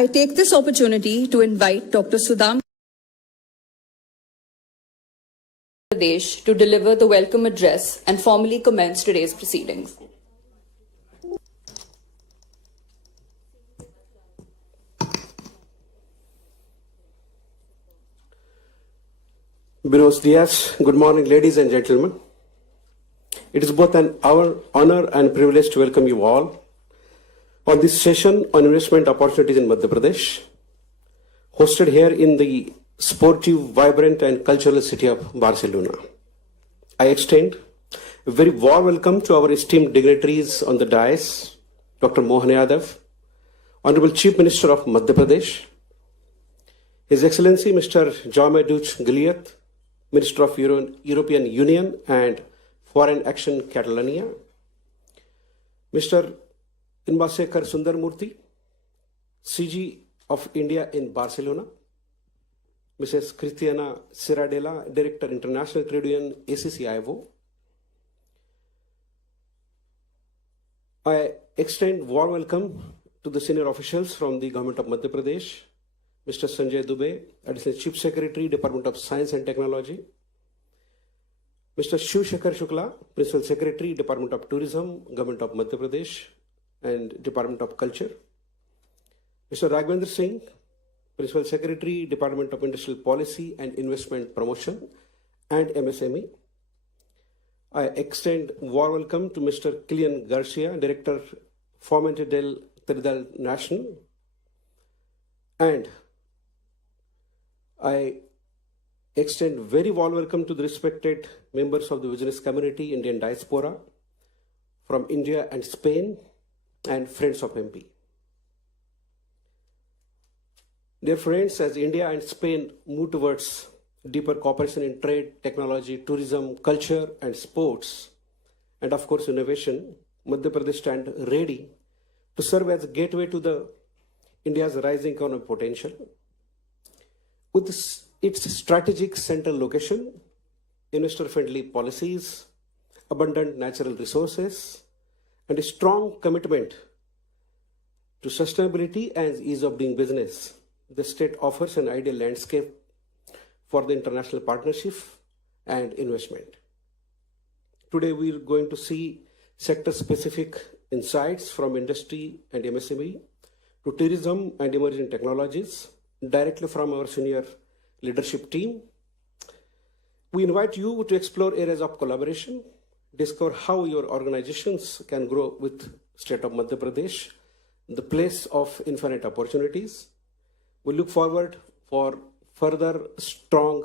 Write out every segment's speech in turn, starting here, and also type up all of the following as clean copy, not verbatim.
I take this opportunity to invite Dr. Sudham Pradesh to deliver the welcome address and formally commence today's proceedings. Buenos dias. Good morning, ladies and gentlemen. It is both our honor and privilege to welcome you all on this session on investment opportunities in Madhya Pradesh, hosted here in the sportive, vibrant and cultural city of Barcelona. I extend a very warm welcome to our esteemed dignitaries on the dais, Dr. Mohan Yadav, Honorable Chief Minister of Madhya Pradesh, His Excellency Mr. Yadav, Minister of European Union and Foreign Action Catalonia, Mr. Inbasekar Sundarmurthy, CG of India in Barcelona, Mrs. Cristiana Serradella, Director International Trade Union, ACCIO. I extend warm welcome to the senior officials from the Government of Madhya Pradesh, Mr. Sanjay Dubey, Additional Chief Secretary, Department of Science and Technology, Mr. Shiv Shekhar Shukla, Principal Secretary, Department of Tourism, Government of Madhya Pradesh and Department of Culture, Mr. Raghvendra Singh, Principal Secretary, Department of Industrial Policy and Investment Promotion and MSME. I extend warm welcome to Mr. Kilian Garcia, Director, Fomente del Trinidad National, and I extend very warm welcome to the respected members of the business community, Indian diaspora from India and Spain, and friends of MP. Dear friends, as India and Spain move towards deeper cooperation in trade, technology, tourism, culture and sports, and of course innovation, Madhya Pradesh stands ready to serve as a gateway to India's rising economic potential. With its strategic central location, investor-friendly policies, abundant natural resources, and a strong commitment to sustainability and ease of doing business, the state offers an ideal landscape for the international partnership and investment. Today, we are going to see sector-specific insights from industry and MSME to tourism and emerging technologies directly from our senior leadership team. We invite you to explore areas of collaboration, discover how your organizations can grow with state of Madhya Pradesh, the place of infinite opportunities. We look forward for further strong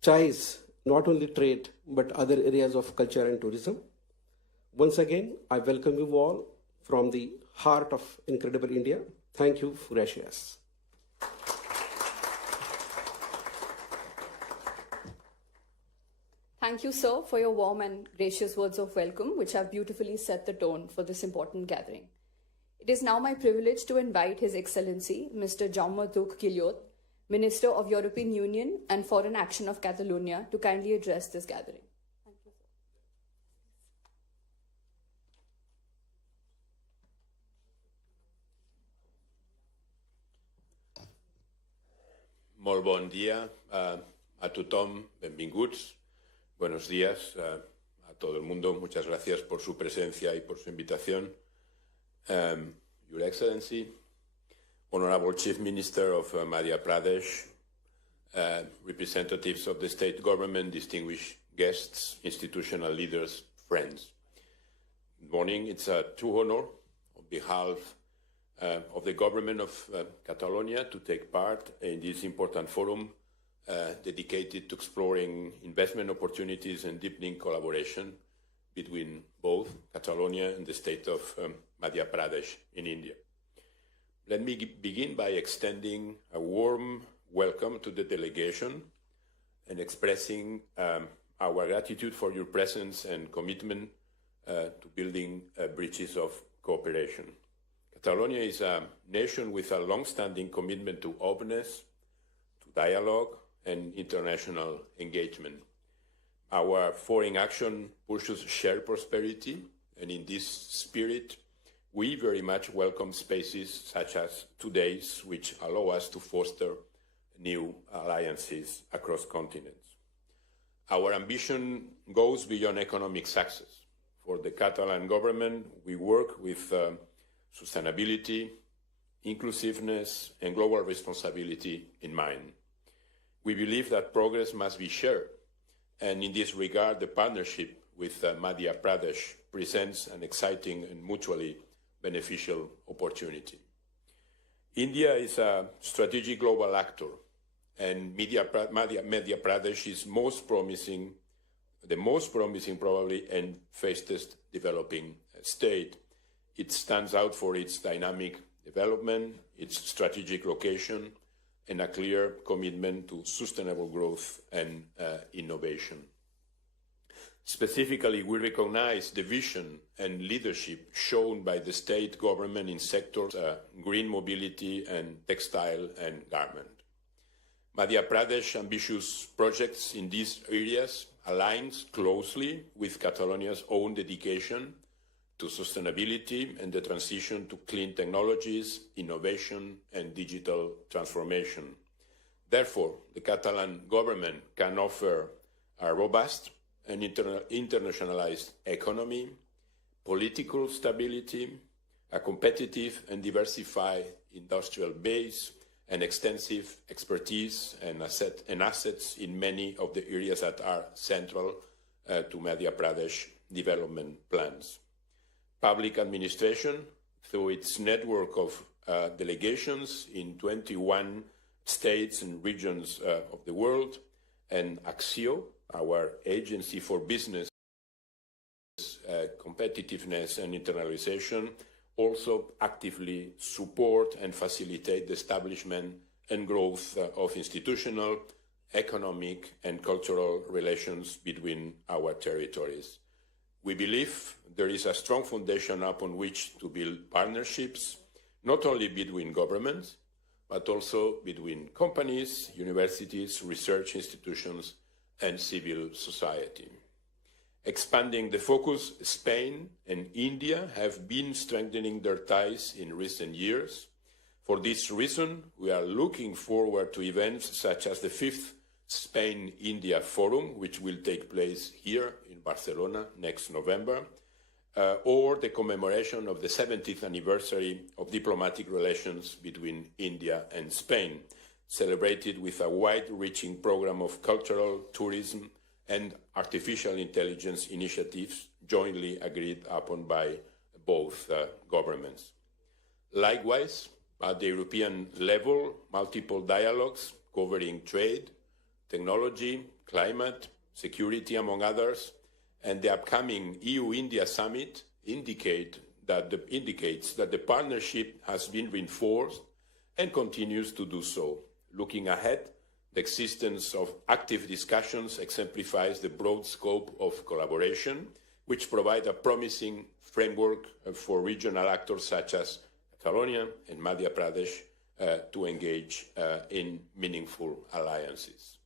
ties, not only trade, but other areas of culture and tourism. Once again, I welcome you all from the heart of incredible India. Thank you, gracias. Thank you, sir, for your warm and gracious words of welcome, which have beautifully set the tone for this important gathering. It is now my privilege to invite His Excellency, Mr. Yadav, Minister of European Union and Foreign Action of Catalonia, to kindly address this gathering. Thank you, sir. Molt bon dia a tothom, benvinguts. Buenos días a todo el mundo. Muchas gracias por su presencia y por su invitación. Your Excellency, Honorable Chief Minister of Madhya Pradesh, representatives of the state government, distinguished guests, institutional leaders, friends. Good morning. It's a true honor on behalf of the government of Catalonia to take part in this important forum dedicated to exploring investment opportunities and deepening collaboration between both Catalonia and the state of Madhya Pradesh in India. Let me begin by extending a warm welcome to the delegation and expressing our gratitude for your presence and commitment to building bridges of cooperation. Catalonia is a nation with a long-standing commitment to openness, to dialogue, and international engagement. Our foreign action pushes shared prosperity, and in this spirit, we very much welcome spaces such as today's, which allow us to foster new alliances across continents. Our ambition goes beyond economic success. For the Catalan government, we work with sustainability, inclusiveness, and global responsibility in mind. We believe that progress must be shared, and in this regard, the partnership with Madhya Pradesh presents an exciting and mutually beneficial opportunity. India is a strategic global actor, and Madhya Pradesh is the most promising probably and fastest developing state. It stands out for its dynamic development, its strategic location, and a clear commitment to sustainable growth and innovation. Specifically, we recognize the vision and leadership shown by the state government in sectors green mobility and textile and garment. Madhya Pradesh ambitious projects in these areas aligns closely with Catalonia's own dedication to sustainability and the transition to clean technologies, innovation, and digital transformation. Therefore, the Catalan government can offer a robust and internationalized economy, political stability, a competitive and diversified industrial base, and extensive expertise and assets in many of the areas that are central to Madhya Pradesh development plans. Public administration, through its network of delegations in 21 states and regions of the world, and Axio, our agency for business, competitiveness and internationalization, also actively support and facilitate the establishment and growth of institutional, economic, and cultural relations between our territories. We believe there is a strong foundation upon which to build partnerships, not only between governments, but also between companies, universities, research institutions, and civil society. Expanding the focus, Spain and India have been strengthening their ties in recent years. For this reason, we are looking forward to events such as the 5th Spain-India Forum, which will take place here in Barcelona next November, or the commemoration of the 70th anniversary of diplomatic relations between India and Spain, celebrated with a wide-reaching program of cultural, tourism, and artificial intelligence initiatives jointly agreed upon by both governments. Likewise, at the European level, multiple dialogues covering trade, technology, climate, security, among others, and the upcoming EU-India summit indicates that the partnership has been reinforced and continues to do so. Looking ahead, the existence of active discussions exemplifies the broad scope of collaboration, which provide a promising framework for regional actors such as Catalonia and Madhya Pradesh to engage in meaningful alliances.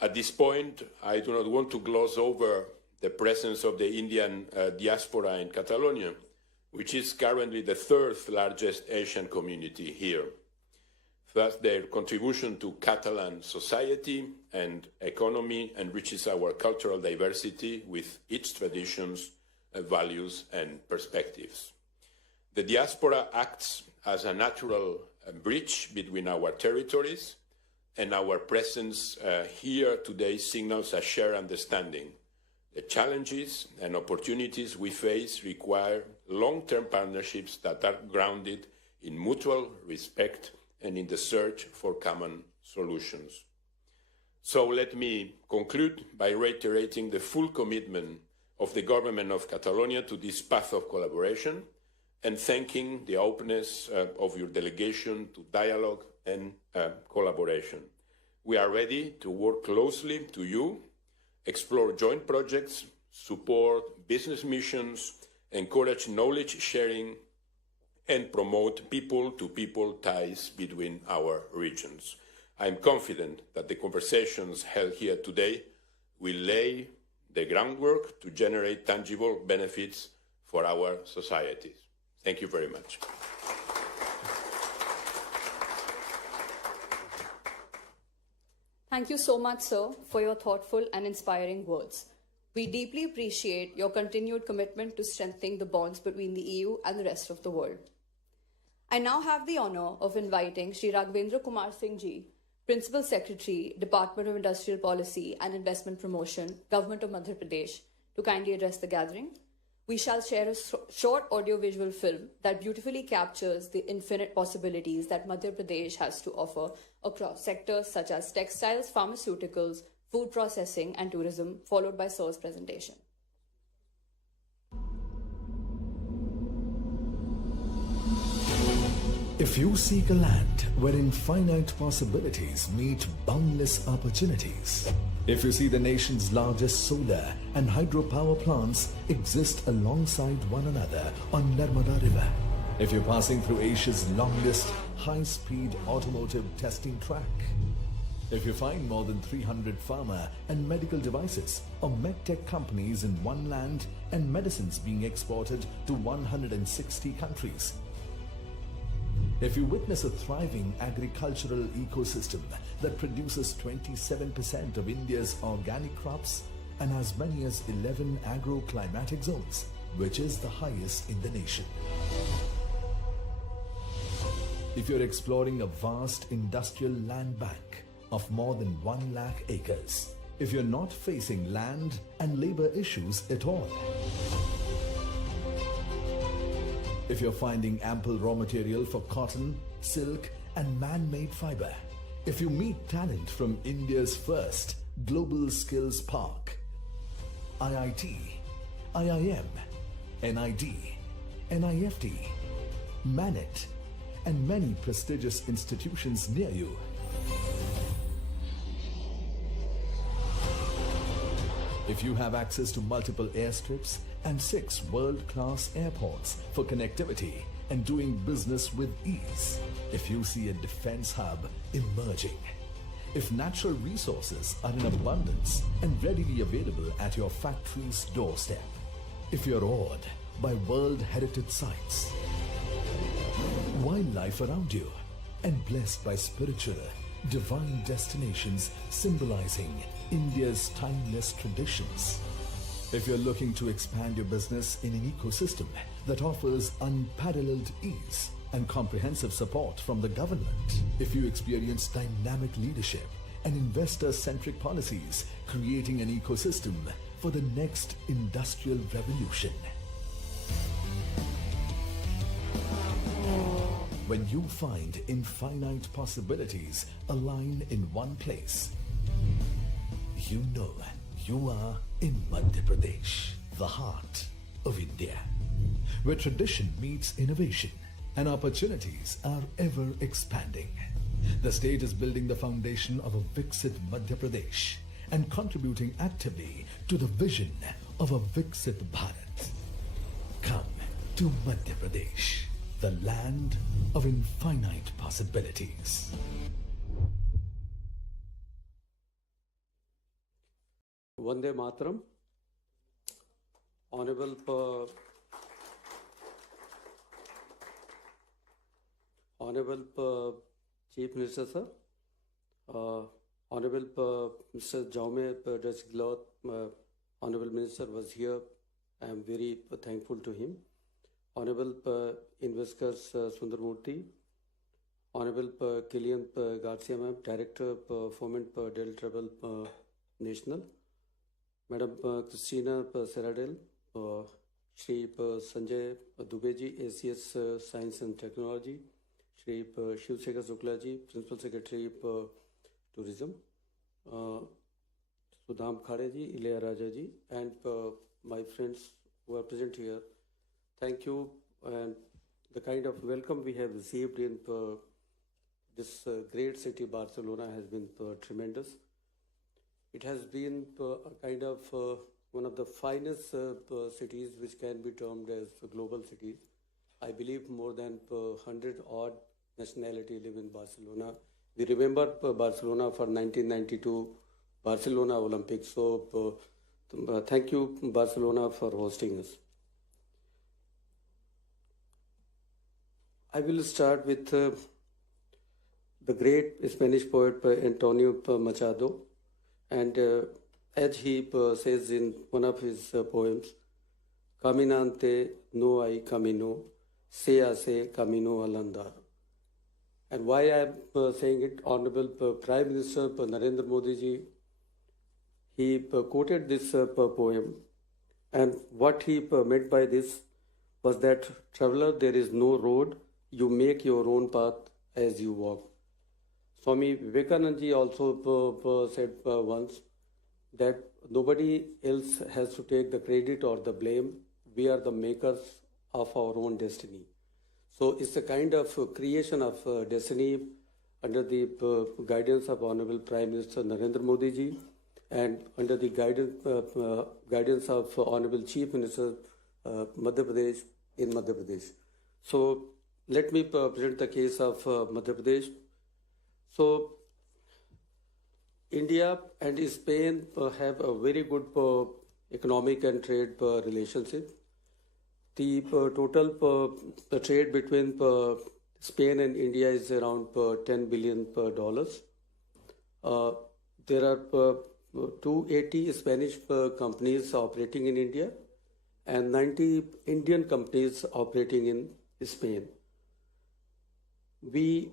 At this point, I do not want to gloss over the presence of the Indian diaspora in Catalonia, which is currently the 3rd largest Asian community here. Thus, their contribution to Catalan society and economy enriches our cultural diversity with its traditions, values, and perspectives. The diaspora acts as a natural bridge between our territories, and our presence here today signals a shared understanding. The challenges and opportunities we face require long-term partnerships that are grounded in mutual respect and in the search for common solutions. So let me conclude by reiterating the full commitment of the government of Catalonia to this path of collaboration and thanking the openness of your delegation to dialogue and collaboration. We are ready to work closely to you, explore joint projects, support business missions, encourage knowledge sharing, and promote people-to-people ties between our regions. I am confident that the conversations held here today will lay the groundwork to generate tangible benefits for our societies. Thank you very much. Thank you so much, sir, for your thoughtful and inspiring words. We deeply appreciate your continued commitment to strengthening the bonds between the EU and the rest of the world. I now have the honor of inviting Shri Raghvendra Kumar Singh Ji, Principal Secretary, Department of Industrial Policy and Investment Promotion, Government of Madhya Pradesh, to kindly address the gathering. We shall share a short audio-visual film that beautifully captures the infinite possibilities that Madhya Pradesh has to offer across sectors such as textiles, pharmaceuticals, food processing, and tourism, followed by Sir's presentation. If you seek a land where infinite possibilities meet boundless opportunities, if you see the nation's largest solar and hydropower plants exist alongside one another on Narmada River, if you're passing through Asia's longest high-speed automotive testing track, if you find more than 300 pharma and medical devices or medtech companies in one land and medicines being exported to 160 countries, if you witness a thriving agricultural ecosystem that produces 27% of India's organic crops and as many as 11 agroclimatic zones, which is the highest in the nation. If you're exploring a vast industrial land bank of more than 1 lakh acres, if you're not facing land and labor issues at all, if you're finding ample raw material for cotton, silk, and man-made fiber, if you meet talent from India's first global skills park, IIT, IIM, NID, NIFT, MANET, and many prestigious institutions near you, if you have access to multiple airstrips and 6 world-class airports for connectivity and doing business with ease, if you see a defense hub emerging, if natural resources are in abundance and readily available at your factory's doorstep, if you're awed by World Heritage Sites, wildlife around you, and blessed by spiritual, divine destinations symbolizing India's timeless traditions, if you're looking to expand your business in an ecosystem that offers unparalleled ease and comprehensive support from the government, if you experience dynamic leadership and investor-centric policies creating an ecosystem for the next industrial revolution, when you find infinite possibilities align in one place, you know you are in Madhya Pradesh, the heart of India, where tradition meets innovation and opportunities are ever expanding. The state is building the foundation of a Viksit Madhya Pradesh and contributing actively to the vision of a Viksit Bharat. Come to Madhya Pradesh, the land of infinite possibilities. Vande Mataram. Honorable Chief Minister Sir, Honorable Mr. Jaume Desglot, Honorable Minister was here. I am very thankful to him. Honorable Investors Sundarmurthy, Honorable Killian Garcia Ma'am, Director Foment Del Travel National, Madam Christina Seradel, Shri Sanjay Dubeji, ACS Science and Technology, Shri Shiv Shekhar Suklaji, Principal Secretary Tourism, Sudham Khareji, Ilaya Rajaji, and my friends who are present here. Thank you, and the kind of welcome we have received in this great city, Barcelona, has been tremendous. It has been a kind of one of the finest cities which can be termed as global cities. I believe more than 100 odd nationality live in Barcelona. We remember Barcelona for 1992 Barcelona Olympics. So thank you, Barcelona, for hosting us. I will start with the great Spanish poet Antonio Machado, and as he says in one of his poems, Caminante no hay camino, se hace camino al andar. And why I am saying it, Honorable Prime Minister Narendra Modi ji, he quoted this poem, and what he meant by this was that, traveler, there is no road, you make your own path as you walk. Swami Vivekananda ji also said once that nobody else has to take the credit or the blame. We are the makers of our own destiny. So it's a kind of creation of destiny under the guidance of Honorable Prime Minister Narendra Modi ji and under the guidance of Honorable Chief Minister Madhya Pradesh in Madhya Pradesh. So let me present the case of Madhya Pradesh. So India and Spain have a very good economic and trade relationship. The total trade between Spain and India is around $10 billion. There are 280 Spanish companies operating in India and 90 Indian companies operating in Spain. We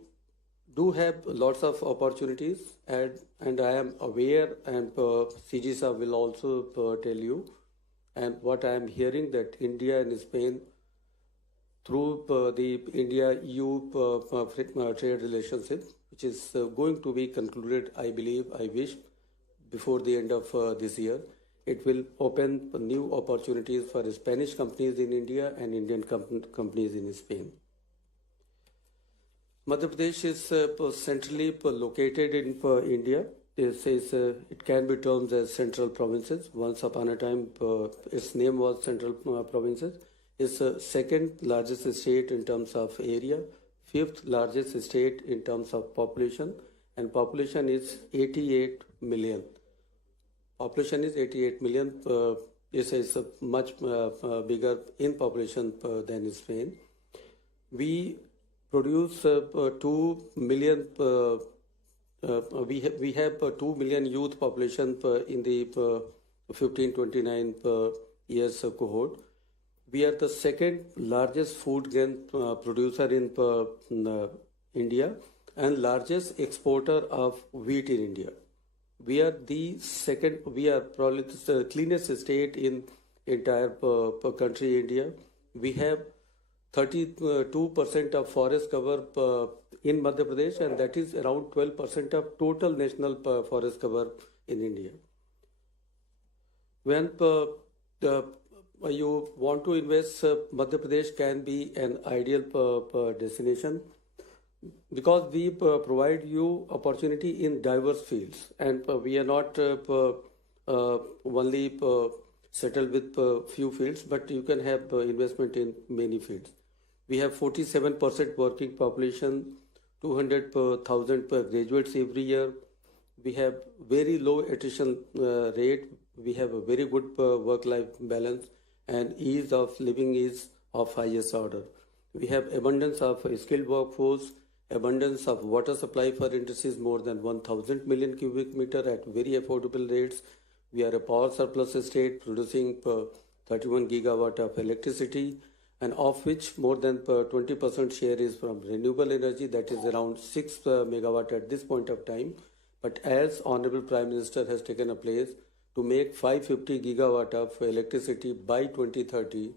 do have lots of opportunities, and I am aware, and CG sir will also tell you, and what I am hearing that India and Spain, through the India-EU trade relationship, which is going to be concluded, I believe, I wish, before the end of this year, it will open new opportunities for Spanish companies in India and Indian companies in Spain. Madhya Pradesh is centrally located in India. It can be termed as central provinces. Once upon a time, its name was central provinces. It's the second largest state in terms of area, fifth largest state in terms of population, and population is 88 million. Population is 88 million. This is much bigger in population than Spain. We produce 2 million. We have 2 million youth population in the 15-29 years cohort. We are the second largest food grain producer in India and largest exporter of wheat in India. We are the second. We are probably the cleanest state in entire country India. We have 32% of forest cover in Madhya Pradesh, and that is around 12% of total national forest cover in India. When you want to invest, Madhya Pradesh can be an ideal destination because we provide you opportunity in diverse fields, and we are not only settled with few fields, but you can have investment in many fields. We have 47% working population, 200,000 graduates every year. We have very low attrition rate. We have a very good work-life balance, and ease of living is of highest order. We have abundance of skilled workforce, abundance of water supply for industries, more than 1,000 million cubic meter at very affordable rates. We are a power surplus state producing 31 gigawatt of electricity, and of which more than 20% share is from renewable energy, that is around 6 megawatt at this point of time. But as Honorable Prime Minister has taken a place to make 550 gigawatt of electricity by 2030,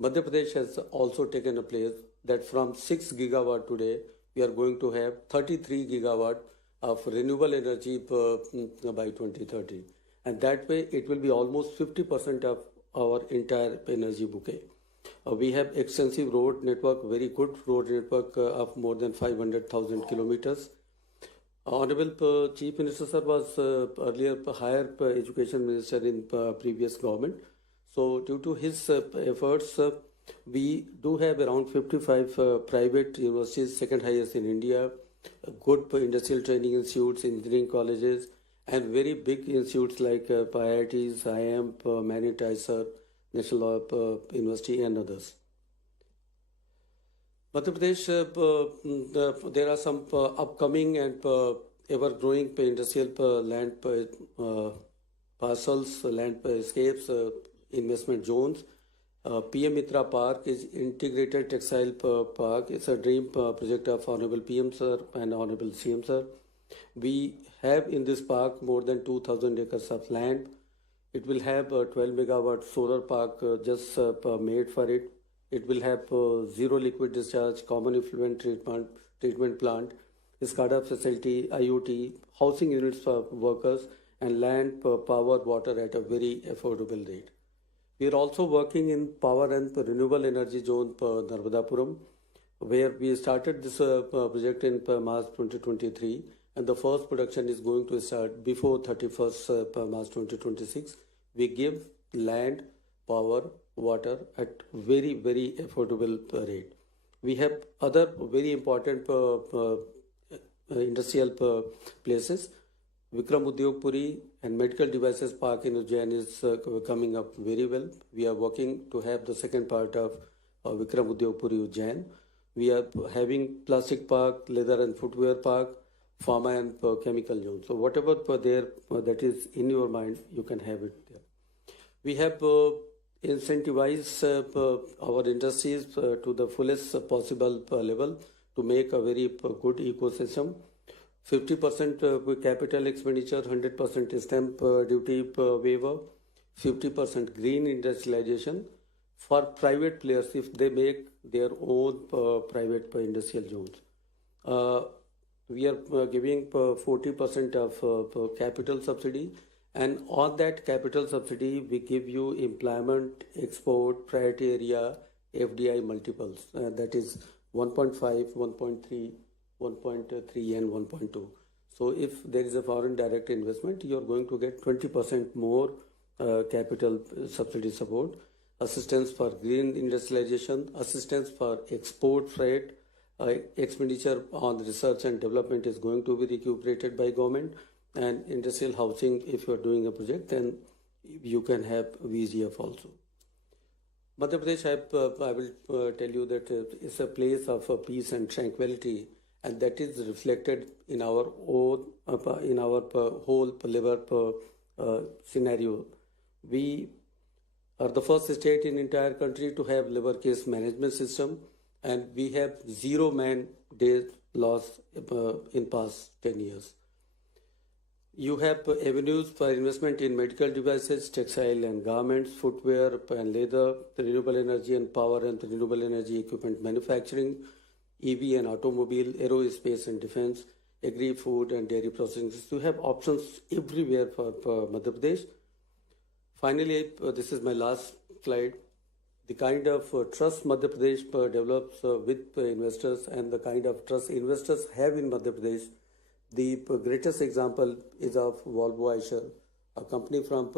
Madhya Pradesh has also taken a place that from 6 gigawatt today, we are going to have 33 gigawatt of renewable energy by 2030. And that way, it will be almost 50% of our entire energy bouquet. We have extensive road network, very good road network of more than 500,000 kilometers. Honorable Chief Minister sir was earlier higher education minister in previous government. So due to his efforts, we do have around 55 private universities, second highest in India, good industrial training institutes, engineering colleges, and very big institutes like IITs, IIM, Manit, ISER, National University, and others. Madhya Pradesh, there are some upcoming and ever-growing industrial land parcels, landscapes, investment zones. PM Mitra Park is integrated textile park. It's a dream project of Honorable PM Sir and Honorable CM Sir. We have in this park more than 2,000 acres of land. It will have a 12 megawatt solar park just made for it. It will have zero liquid discharge, common effluent treatment plant, SCADA facility, IoT, housing units for workers, and land, power, water at a very affordable rate. We are also working in power and renewable energy zone Narmadapuram, where we started this project in March 2023, and the first production is going to start before 31st March 2026. We give land, power, water at very, very affordable rate. We have other very important industrial places. Vikram Udyog Puri and Medical Devices Park in Ujjain is coming up very well. We are working to have the second part of Vikram Udyog Puri Ujjain. We are having plastic park, leather and footwear park, pharma and chemical zone. So whatever there that is in your mind, you can have it there. We have incentivize our industries to the fullest possible level to make a very good ecosystem. 50% capital expenditure, 100% stamp duty waiver, 50% green industrialization for private players if they make their own private industrial zones. We are giving 40% of capital subsidy, and on that capital subsidy we give you employment, export, priority area, FDI multiples. That is 1.5, 1.3, 1.3 and 1.2. So if there is a foreign direct investment, you are going to get 20% more capital subsidy support, assistance for green industrialization, assistance for export freight, expenditure on research and development is going to be recuperated by government, and industrial housing, if you are doing a project, then you can have VGF also. Madhya Pradesh, I will tell you that it's a place of peace and tranquility, and that is reflected in our own, in our whole liver scenario. We are the first state in entire country to have liver case management system, and we have 0 man-day loss in past 10 years. You have avenues for investment in medical devices, textile and garments, footwear and leather, renewable energy and power and renewable energy equipment manufacturing, EV and automobile, aerospace and defense, agri, food and dairy processing. You have options everywhere for Madhya Pradesh. Finally, this is my last slide. The kind of trust Madhya Pradesh develops with investors and the kind of trust investors have in Madhya Pradesh. The greatest example is of Volvo Eicher, a company from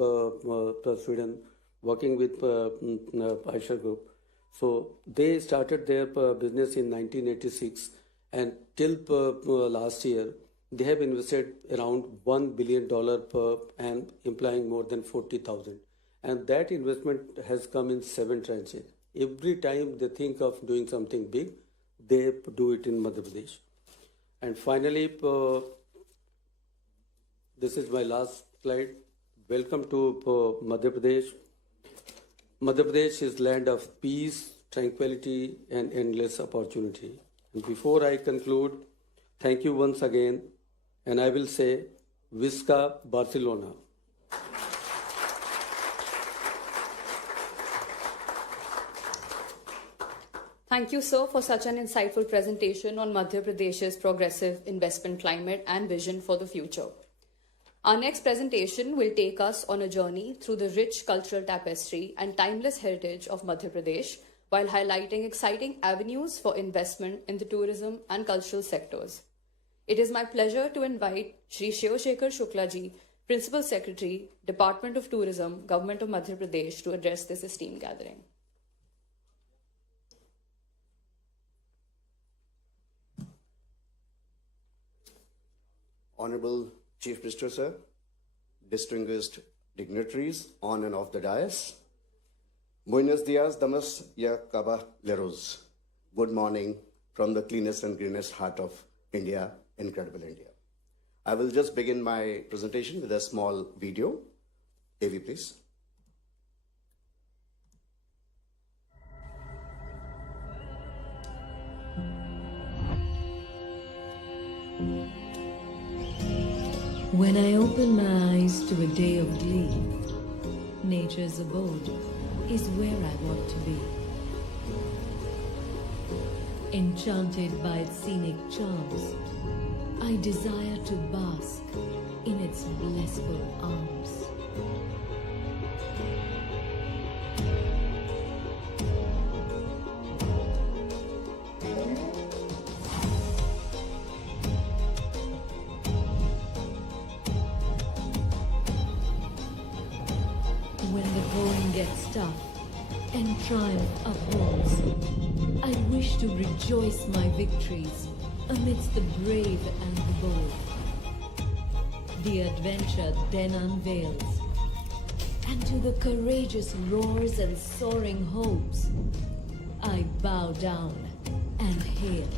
Sweden working with Eicher Group. So they started their business in 1986, and till last year, they have invested around $1 billion and employing more than 40,000. And that investment has come in 7 tranches. Every time they think of doing something big, they do it in Madhya Pradesh. And finally, this is my last slide. Welcome to Madhya Pradesh. Madhya Pradesh is land of peace, tranquility, and endless opportunity. And before I conclude, thank you once again, and I will say, Visca Barcelona. Thank you, sir, for such an insightful presentation on Madhya Pradesh's progressive investment climate and vision for the future. Our next presentation will take us on a journey through the rich cultural tapestry and timeless heritage of Madhya Pradesh, while highlighting exciting avenues for investment in the tourism and cultural sectors. It is my pleasure to invite Shri Shivashekhar Shukla ji, Principal Secretary, Department of Tourism, Government of Madhya Pradesh, to address this esteemed gathering. Honorable Chief Minister, sir, distinguished dignitaries on and off the dais, buenos dias, damas y caballeros. good morning from the cleanest and greenest heart of India, incredible India. I will just begin my presentation with a small video. AV, please. When I open my eyes to a day of glee, nature's abode is where I want to be. Enchanted by its scenic charms, I desire to bask in its blissful arms. When the going gets tough and triumph upholds, I wish to rejoice my victories amidst the brave and the bold. The adventure then unveils, and to the courageous roars and soaring hopes, I bow down and hail.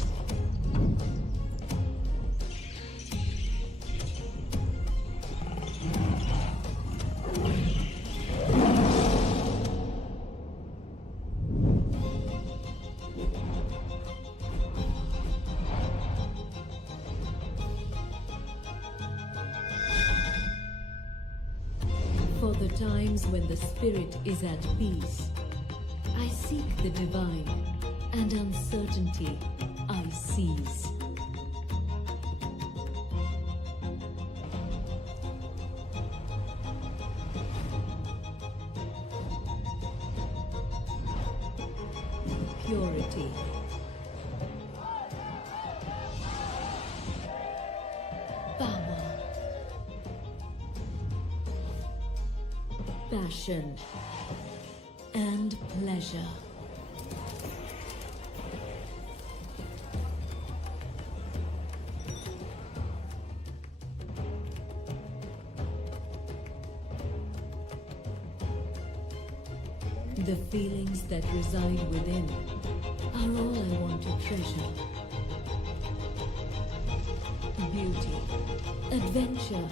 For the times when the spirit is at peace, I seek the divine, and uncertainty I seize. Purity. Power. Passion and pleasure. The feelings that reside within are all I want to treasure. Beauty, adventure,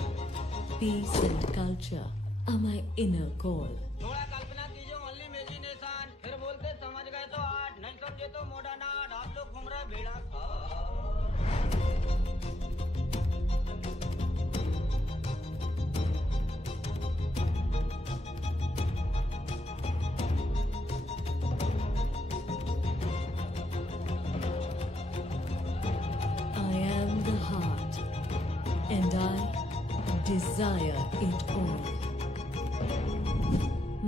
peace and culture are my inner call. थोड़ा कल्पना कीजिए only imagination फिर बोलते समझ गए तो art नहीं समझे तो मॉडर्न आर्ट आप लोग घूम रहे भेड़ा I am the heart, and I desire it all.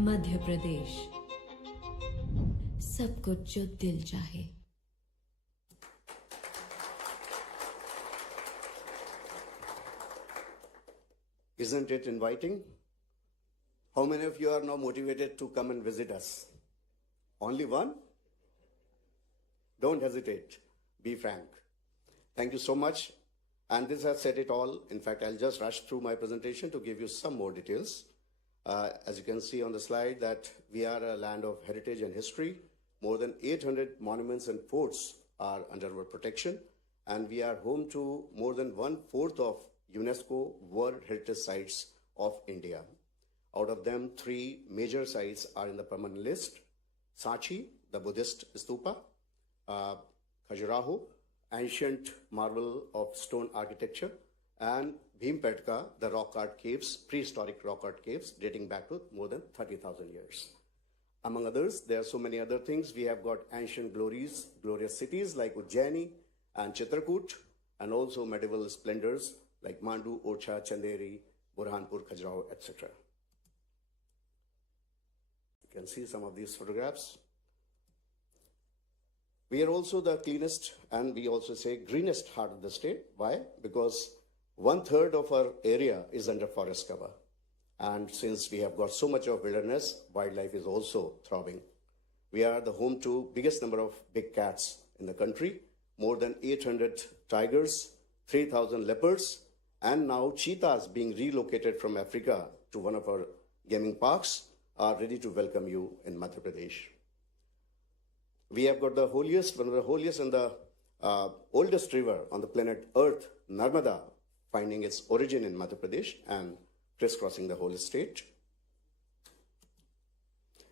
Madhya Pradesh, सब कुछ जो दिल चाहे. Isn't it inviting? How many of you are now motivated to come and visit us? Only one? Don't hesitate. Be frank. Thank you so much. And this has said it all. In fact, I'll just rush through my presentation to give you some more details. As you can see on the slide that we are a land of heritage and history. More than 800 monuments and forts are under our protection. And we are home to more than 1/4 of UNESCO World Heritage Sites of India. Out of them, 3 major sites are in the permanent list. Sachi, the Buddhist stupa, Khajuraho, ancient marvel of stone architecture, and Bhimpetka, the rock art caves, prehistoric rock art caves dating back to more than 30,000 years. Among others, there are so many other things. We have got ancient glorious cities like Ujjaini and Chitrakoot, and also medieval splendors like Mandu, Orcha, Chanderi, Burhanpur, Khajuraho, etc. You can see some of these photographs. We are also the cleanest and we also say greenest heart of the state. Why? Because 1/3 of our area is under forest cover. And since we have got so much of wilderness, wildlife is also throbbing. We are the home to biggest number of big cats in the country, more than 800 tigers, 3,000 leopards, and now cheetahs being relocated from Africa to one of our gaming parks are ready to welcome you in Madhya Pradesh. We have got the holiest, one of the holiest and the oldest river on the planet Earth, Narmada, finding its origin in Madhya Pradesh and crisscrossing the whole state.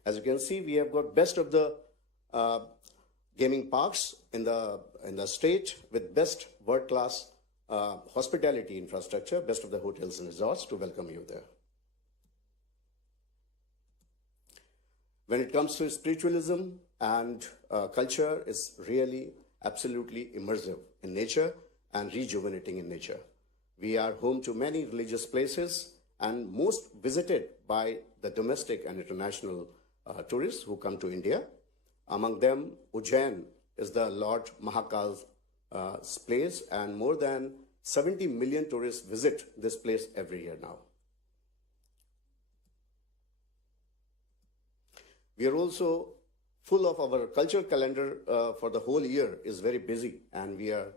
As you can see, we have got best of the gaming parks in the state with best world-class hospitality infrastructure, best of the hotels and resorts to welcome you there. When it comes to spiritualism and culture, is really absolutely immersive in nature and rejuvenating in nature. We are home to many religious places and most visited by the domestic and international tourists who come to India. Among them, Ujjain is the Lord Mahakal's place, and more than 70 million tourists visit this place every year now. We are also full of our cultural calendar for the whole year is very busy, and we are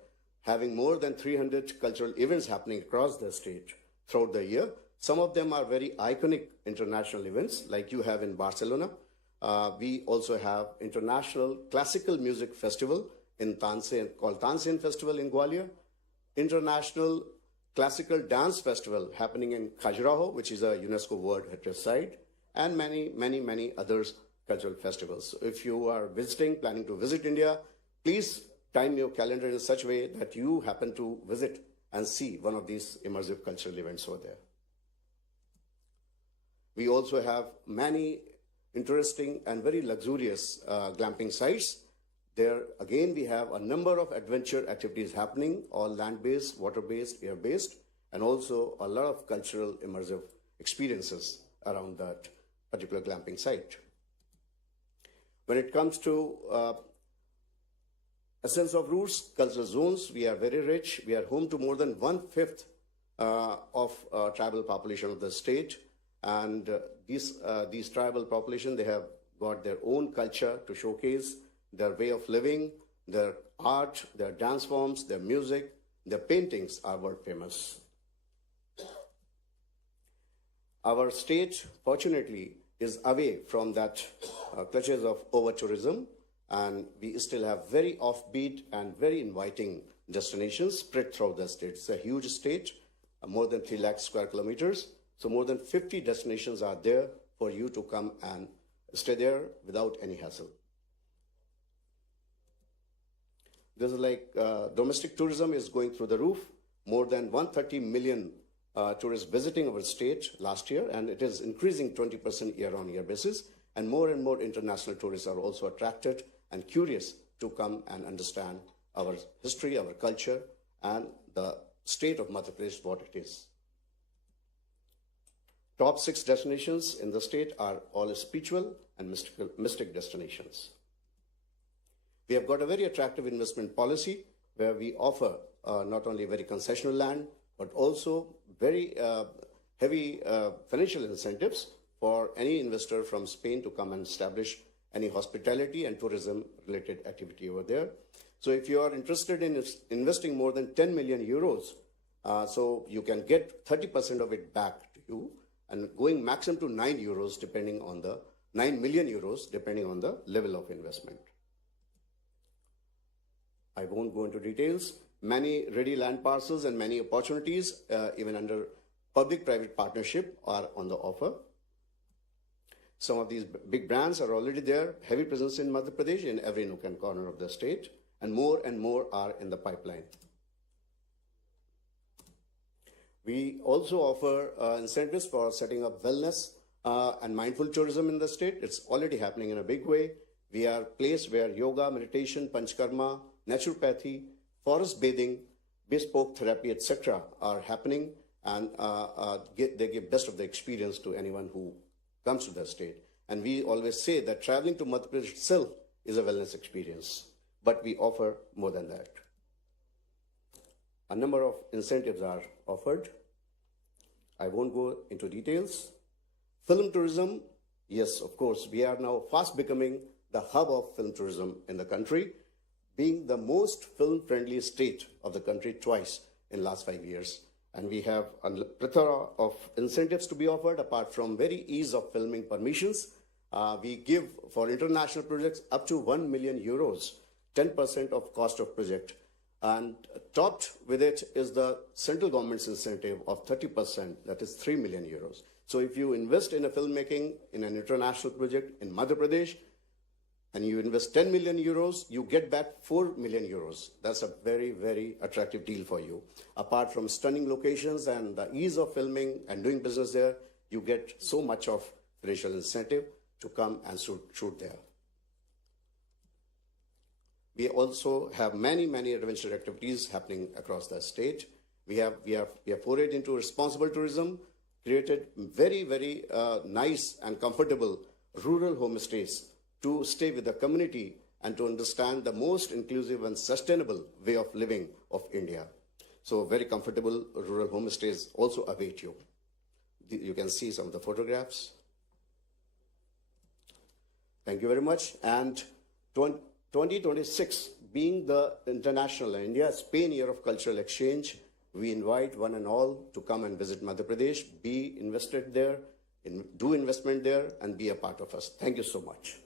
having more than 300 cultural events happening across the state throughout the year. Some of them are very iconic international events like you have in Barcelona. We also have international classical music festival in Tansen called Tansen Festival in Gwalior, international classical dance festival happening in Khajuraho, which is a UNESCO World Heritage Site, and many others cultural festivals. So if you are planning to visit India, please time your calendar in such a way that you happen to visit and see one of these immersive cultural events over there. We also have many interesting and very luxurious glamping sites. There again, we have a number of adventure activities happening, all land-based, water-based, air-based, and also a lot of cultural immersive experiences around that particular glamping site. When it comes to essence of roots, cultural zones, we are very rich. We are home to more than 1/5 of tribal population of the state. And these tribal population, they have got their own culture to showcase, their way of living, their art, their dance forms, their music, their paintings are world famous. Our state, fortunately, is away from that clutches of over-tourism, and we still have very offbeat and very inviting destinations spread throughout the state. It's a huge state, more than 3 lakh square kilometers. So more than 50 destinations are there for you to come and stay there without any hassle. This is like domestic tourism is going through the roof. More than 130 million tourists visiting our state last year, and it is increasing 20% year-on-year basis. And more international tourists are also attracted and curious to come and understand our history, our culture, and the state of Madhya Pradesh, what it is. Top 6 destinations in the state are all spiritual and mystic destinations. We have got a very attractive investment policy where we offer not only very concessional land, but also very heavy financial incentives for any investor from Spain to come and establish any hospitality and tourism related activity over there. So if you are interested in investing more than 10 million euros, so you can get 30% of it back to you, and going maximum to 9 million euros depending on the level of investment. I won't go into details. Many ready land parcels and many opportunities, even under public-private partnership, are on the offer. Some of these big brands are already there, heavy presence in Madhya Pradesh in every nook and corner of the state, and more are in the pipeline. We also offer incentives for setting up wellness and mindful tourism in the state. It's already happening in a big way. We are a place where yoga, meditation, panchkarma, naturopathy, forest bathing, bespoke therapy, etc. are happening, and they give best of the experience to anyone who comes to the state. And we always say that traveling to Madhya Pradesh itself is a wellness experience, but we offer more than that. A number of incentives are offered. I won't go into details. Film tourism, yes, of course, we are now fast becoming the hub of film tourism in the country, being the most film-friendly state of the country twice in the last 5 years. And we have a plethora of incentives to be offered, apart from very ease of filming permissions. We give for international projects up to 1 million euros, 10% of cost of project. And topped with it is the central government's incentive of 30%, that is 3 million euros. So if you invest in a filmmaking in an international project in Madhya Pradesh, and you invest 10 million euros, you get back 4 million euros. That's a very, very attractive deal for you. Apart from stunning locations and the ease of filming and doing business there, you get so much of financial incentive to come and shoot there. We also have many, many adventure activities happening across the state. We have forayed into responsible tourism, created very, very nice and comfortable rural homestays to stay with the community and to understand the most inclusive and sustainable way of living of India. So very comfortable rural homestays also await you. You can see some of the photographs. Thank you very much. And 2026 being the International India-Spain Year of Cultural Exchange, we invite one and all to come and visit Madhya Pradesh, be invested there, do investment there, and be a part of us. Thank you so much.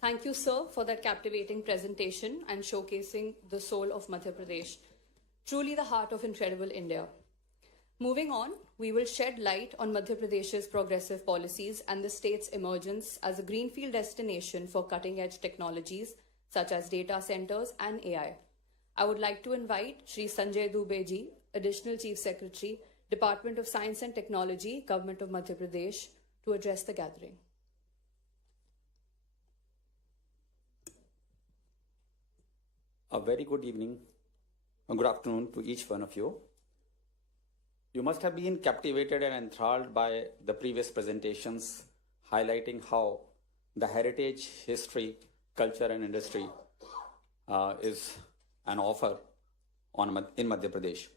Thank you, sir, for that captivating presentation and showcasing the soul of Madhya Pradesh, truly the heart of incredible India. Moving on, we will shed light on Madhya Pradesh's progressive policies and the state's emergence as a greenfield destination for cutting-edge technologies such as data centers and AI. I would like to invite Shri Sanjay Dubey ji, Additional Chief Secretary, Department of Science and Technology, Government of Madhya Pradesh, to address the gathering. A very good evening and good afternoon to each one of you. You must have been captivated and enthralled by the previous presentations highlighting how the heritage, history, culture and industry is an offer in Madhya Pradesh.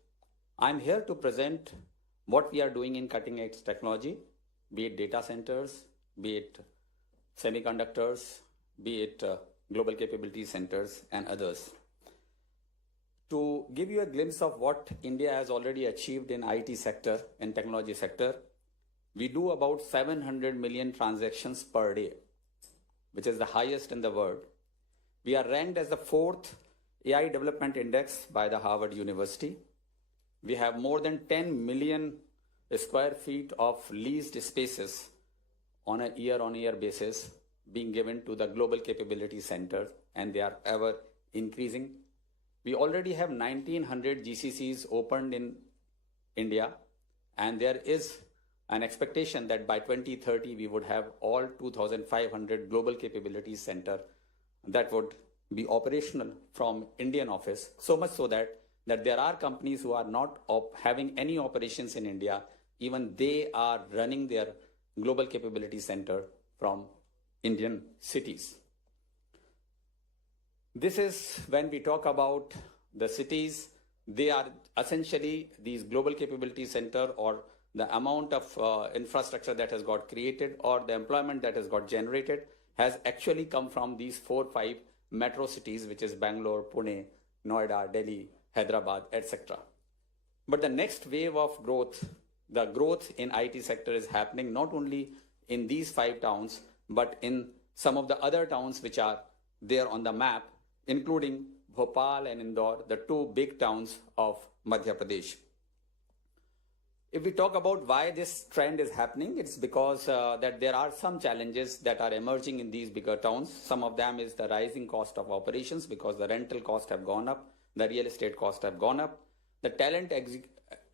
I'm here to present what we are doing in cutting edge technology, be it data centers, be it semiconductors, be it global capability centers and others. To give you a glimpse of what India has already achieved in IT sector and technology sector, we do about 700 million transactions per day, which is the highest in the world. We are ranked as the 4th AI Development Index by the Harvard University. We have more than 10 million square feet of leased spaces on a year-on-year basis being given to the Global Capability Center, and they are ever increasing. We already have 1900 GCCs opened in India, and there is an expectation that by 2030 we would have all 2,500 Global Capability Center that would be operational from Indian office, so much so that there are companies who are not having any operations in India, even they are running their Global Capability Center from Indian cities. This is when we talk about the cities, they are essentially these global capability center, or the amount of infrastructure that has got created or the employment that has got generated has actually come from these 4-5 metro cities, which is Bangalore, Pune, Noida, Delhi, Hyderabad, etc. But the next wave of growth, the growth in IT sector is happening not only in these 5 towns, but in some of the other towns which are there on the map, including Bhopal and Indore, the 2 big towns of Madhya Pradesh. If we talk about why this trend is happening, it's because that there are some challenges that are emerging in these bigger towns. Some of them is the rising cost of operations because the rental costs have gone up, the real estate costs have gone up. The talent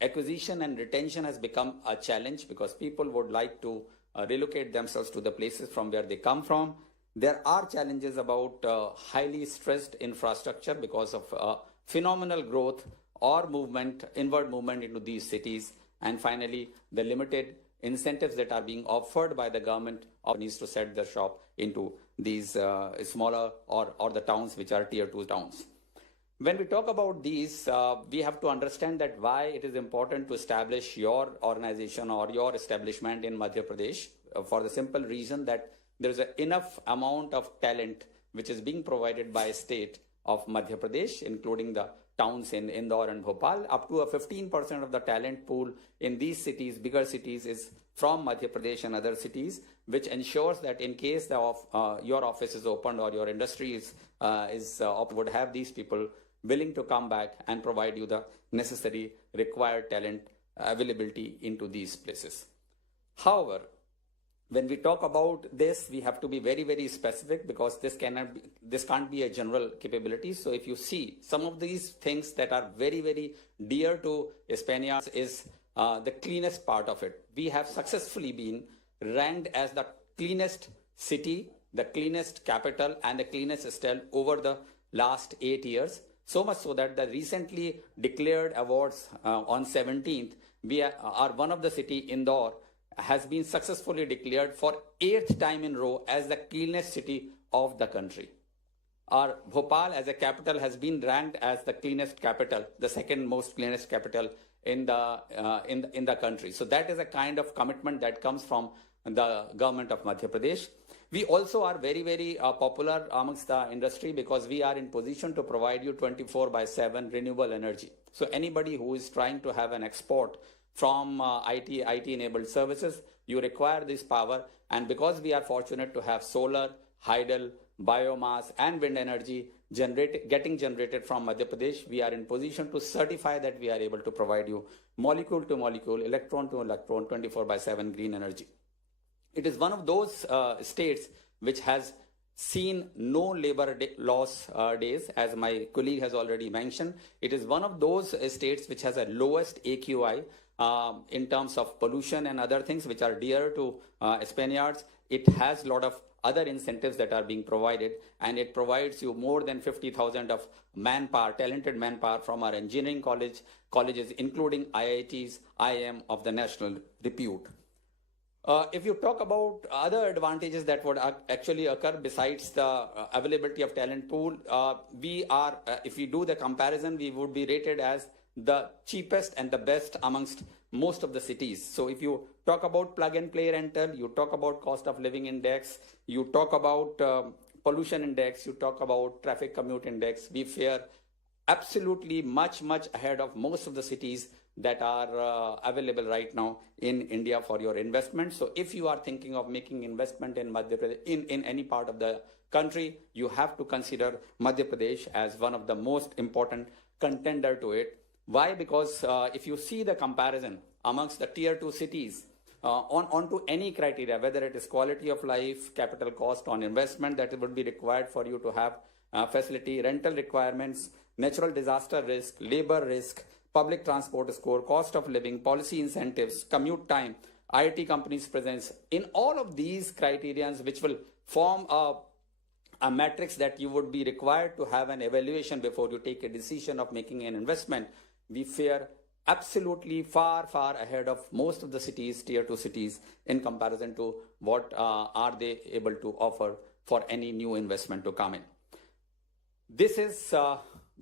acquisition and retention has become a challenge because people would like to relocate themselves to the places from where they come from. There are challenges about highly stressed infrastructure because of phenomenal growth or movement, inward movement into these cities. And finally, the limited incentives that are being offered by the government needs to set their shop into these smaller or the towns which are tier 2 towns. When we talk about these, we have to understand that why it is important to establish your organization or your establishment in Madhya Pradesh for the simple reason that there is enough amount of talent which is being provided by state of Madhya Pradesh, including the towns in Indore and Bhopal. Up to a 15% of the talent pool in these cities, bigger cities, is from Madhya Pradesh and other cities, which ensures that in case your office is opened or your industry is would have these people willing to come back and provide you the necessary required talent availability into these places. However, when we talk about this, we have to be very, very specific, because this can't be a general capability. So if you see some of these things that are very, very dear to Spaniards is the cleanest part of it. We have successfully been ranked as the cleanest city, the cleanest capital, and the cleanest state over the last 8 years. So much so that the recently declared awards on 17th, we are one of the city, Indore, has been successfully declared for 8th time in row as the cleanest city of the country. Our Bhopal as a capital has been ranked as the cleanest capital, the second most cleanest capital in the country. So that is a kind of commitment that comes from the government of Madhya Pradesh. We also are very, very popular amongst the industry, because we are in position to provide you 24/7 renewable energy. So anybody who is trying to have an export from IT-enabled services, you require this power. And because we are fortunate to have solar, hydel, biomass, and wind energy getting generated from Madhya Pradesh, we are in position to certify that we are able to provide you molecule to molecule, electron to electron, 24/7 green energy. It is one of those states which has seen no labor loss days, as my colleague has already mentioned. It is one of those states which has a lowest AQI in terms of pollution and other things which are dear to Spaniards. It has a lot of other incentives that are being provided, and it provides you more than 50,000 of manpower, talented manpower from our engineering colleges, including IITs, IIM of the national repute. If you talk about other advantages that would actually occur besides the availability of talent pool, if we do the comparison, we would be rated as the cheapest and the best amongst most of the cities. So if you talk about plug and play rental, you talk about cost of living index, you talk about pollution index, you talk about traffic commute index, we fare absolutely much ahead of most of the cities that are available right now in India for your investment. So if you are thinking of making investment in Madhya Pradesh, in any part of the country, you have to consider Madhya Pradesh as one of the most important contender to it. Why? Because if you see the comparison amongst the tier 2 cities onto any criteria, whether it is quality of life, capital cost on investment that would be required for you to have facility, rental requirements, natural disaster risk, labor risk, public transport score, cost of living, policy incentives, commute time, IT companies' presence, in all of these criterions which will form a matrix that you would be required to have an evaluation before you take a decision of making an investment, we fare absolutely far ahead of most of the cities, tier 2 cities, in comparison to what are they able to offer for any new investment to come in. This is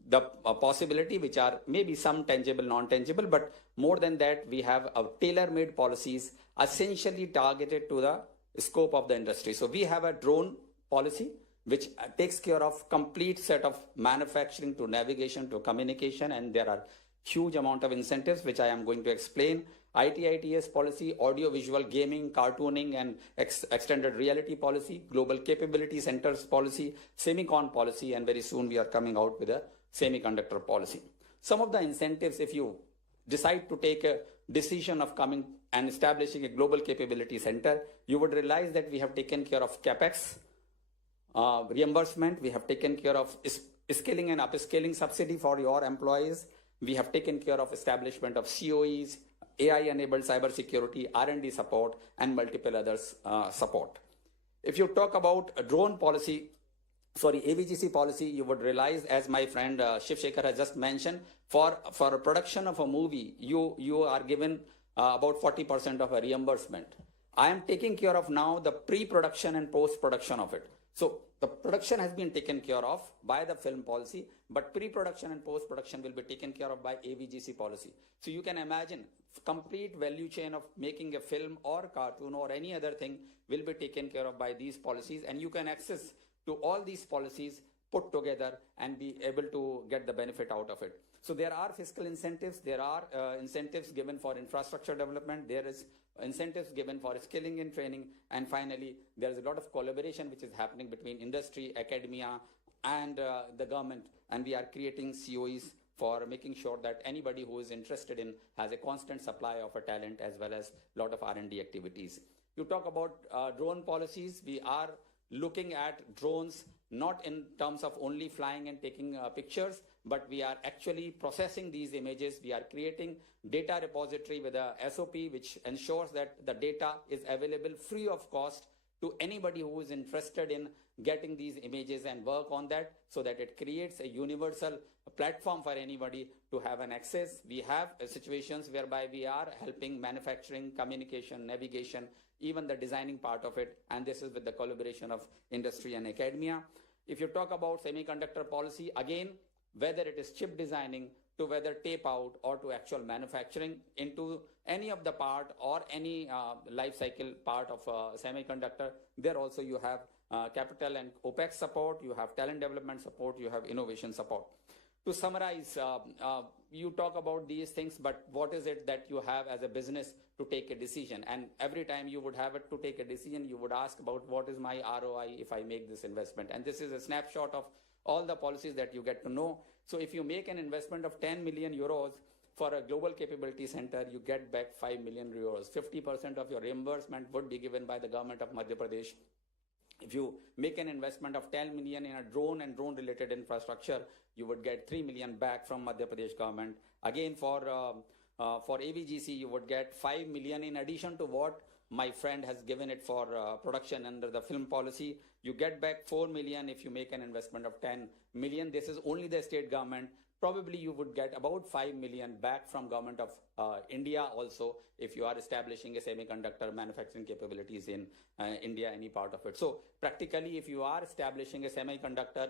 the possibility, which are maybe some tangible, non-tangible, but more than that, we have tailor-made policies essentially targeted to the scope of the industry. So we have a drone policy which takes care of complete set of manufacturing to navigation to communication, and there are huge amount of incentives which I am going to explain. IT/ITES policy, audio-visual gaming, cartooning and extended reality policy, global capability centers policy, semicon policy, and very soon we are coming out with a semiconductor policy. Some of the incentives, if you decide to take a decision of coming and establishing a global capability center, you would realize that we have taken care of capex, reimbursement, we have taken care of skilling and upskilling subsidy for your employees, we have taken care of establishment of COEs, AI-enabled cybersecurity, R&D support, and multiple others support. If you talk about a drone policy, AVGC policy, you would realize, as my friend Shiv Shekhar has just mentioned, for a production of a movie, you are given about 40% of a reimbursement. I am taking care of now the pre-production and post-production of it. So the production has been taken care of by the film policy, but pre-production and post-production will be taken care of by AVGC policy. So you can imagine complete value chain of making a film or cartoon or any other thing will be taken care of by these policies, and you can access to all these policies put together and be able to get the benefit out of it. So there are fiscal incentives, there are incentives given for infrastructure development, there is incentives given for skilling and training, and finally there is a lot of collaboration which is happening between industry, academia, and the government, and we are creating COEs for making sure that anybody who is interested in has a constant supply of a talent as well as a lot of R&D activities. You talk about drone policies. We are looking at drones not in terms of only flying and taking pictures, but we are actually processing these images. We are creating data repository with a SOP which ensures that the data is available free of cost to anybody who is interested in getting these images and work on that, so that it creates a universal platform for anybody to have an access. We have situations whereby we are helping manufacturing, communication, navigation, even the designing part of it, and this is with the collaboration of industry and academia. If you talk about semiconductor policy, again, whether it is chip designing to whether tape out or to actual manufacturing into any of the part or any life cycle part of semiconductor, there also you have capital and OPEX support, you have talent development support, you have innovation support. To summarize, you talk about these things, but what is it that you have as a business to take a decision? And every time you would have it to take a decision, you would ask about what is my ROI if I make this investment. And this is a snapshot of all the policies that you get to know. So if you make an investment of 10 million euros for a global capability center, you get back 5 million euros. 50% of your reimbursement would be given by the government of Madhya Pradesh. If you make an investment of 10 million in a drone and drone related infrastructure, you would get 3 million back from Madhya Pradesh government. Again, for AVGC, you would get 5 million in addition to what my friend has given it for production under the film policy. You get back 4 million if you make an investment of 10 million. This is only the state government. Probably you would get about 5 million back from government of India also if you are establishing a semiconductor manufacturing capabilities in India, any part of it. So practically, if you are establishing a semiconductor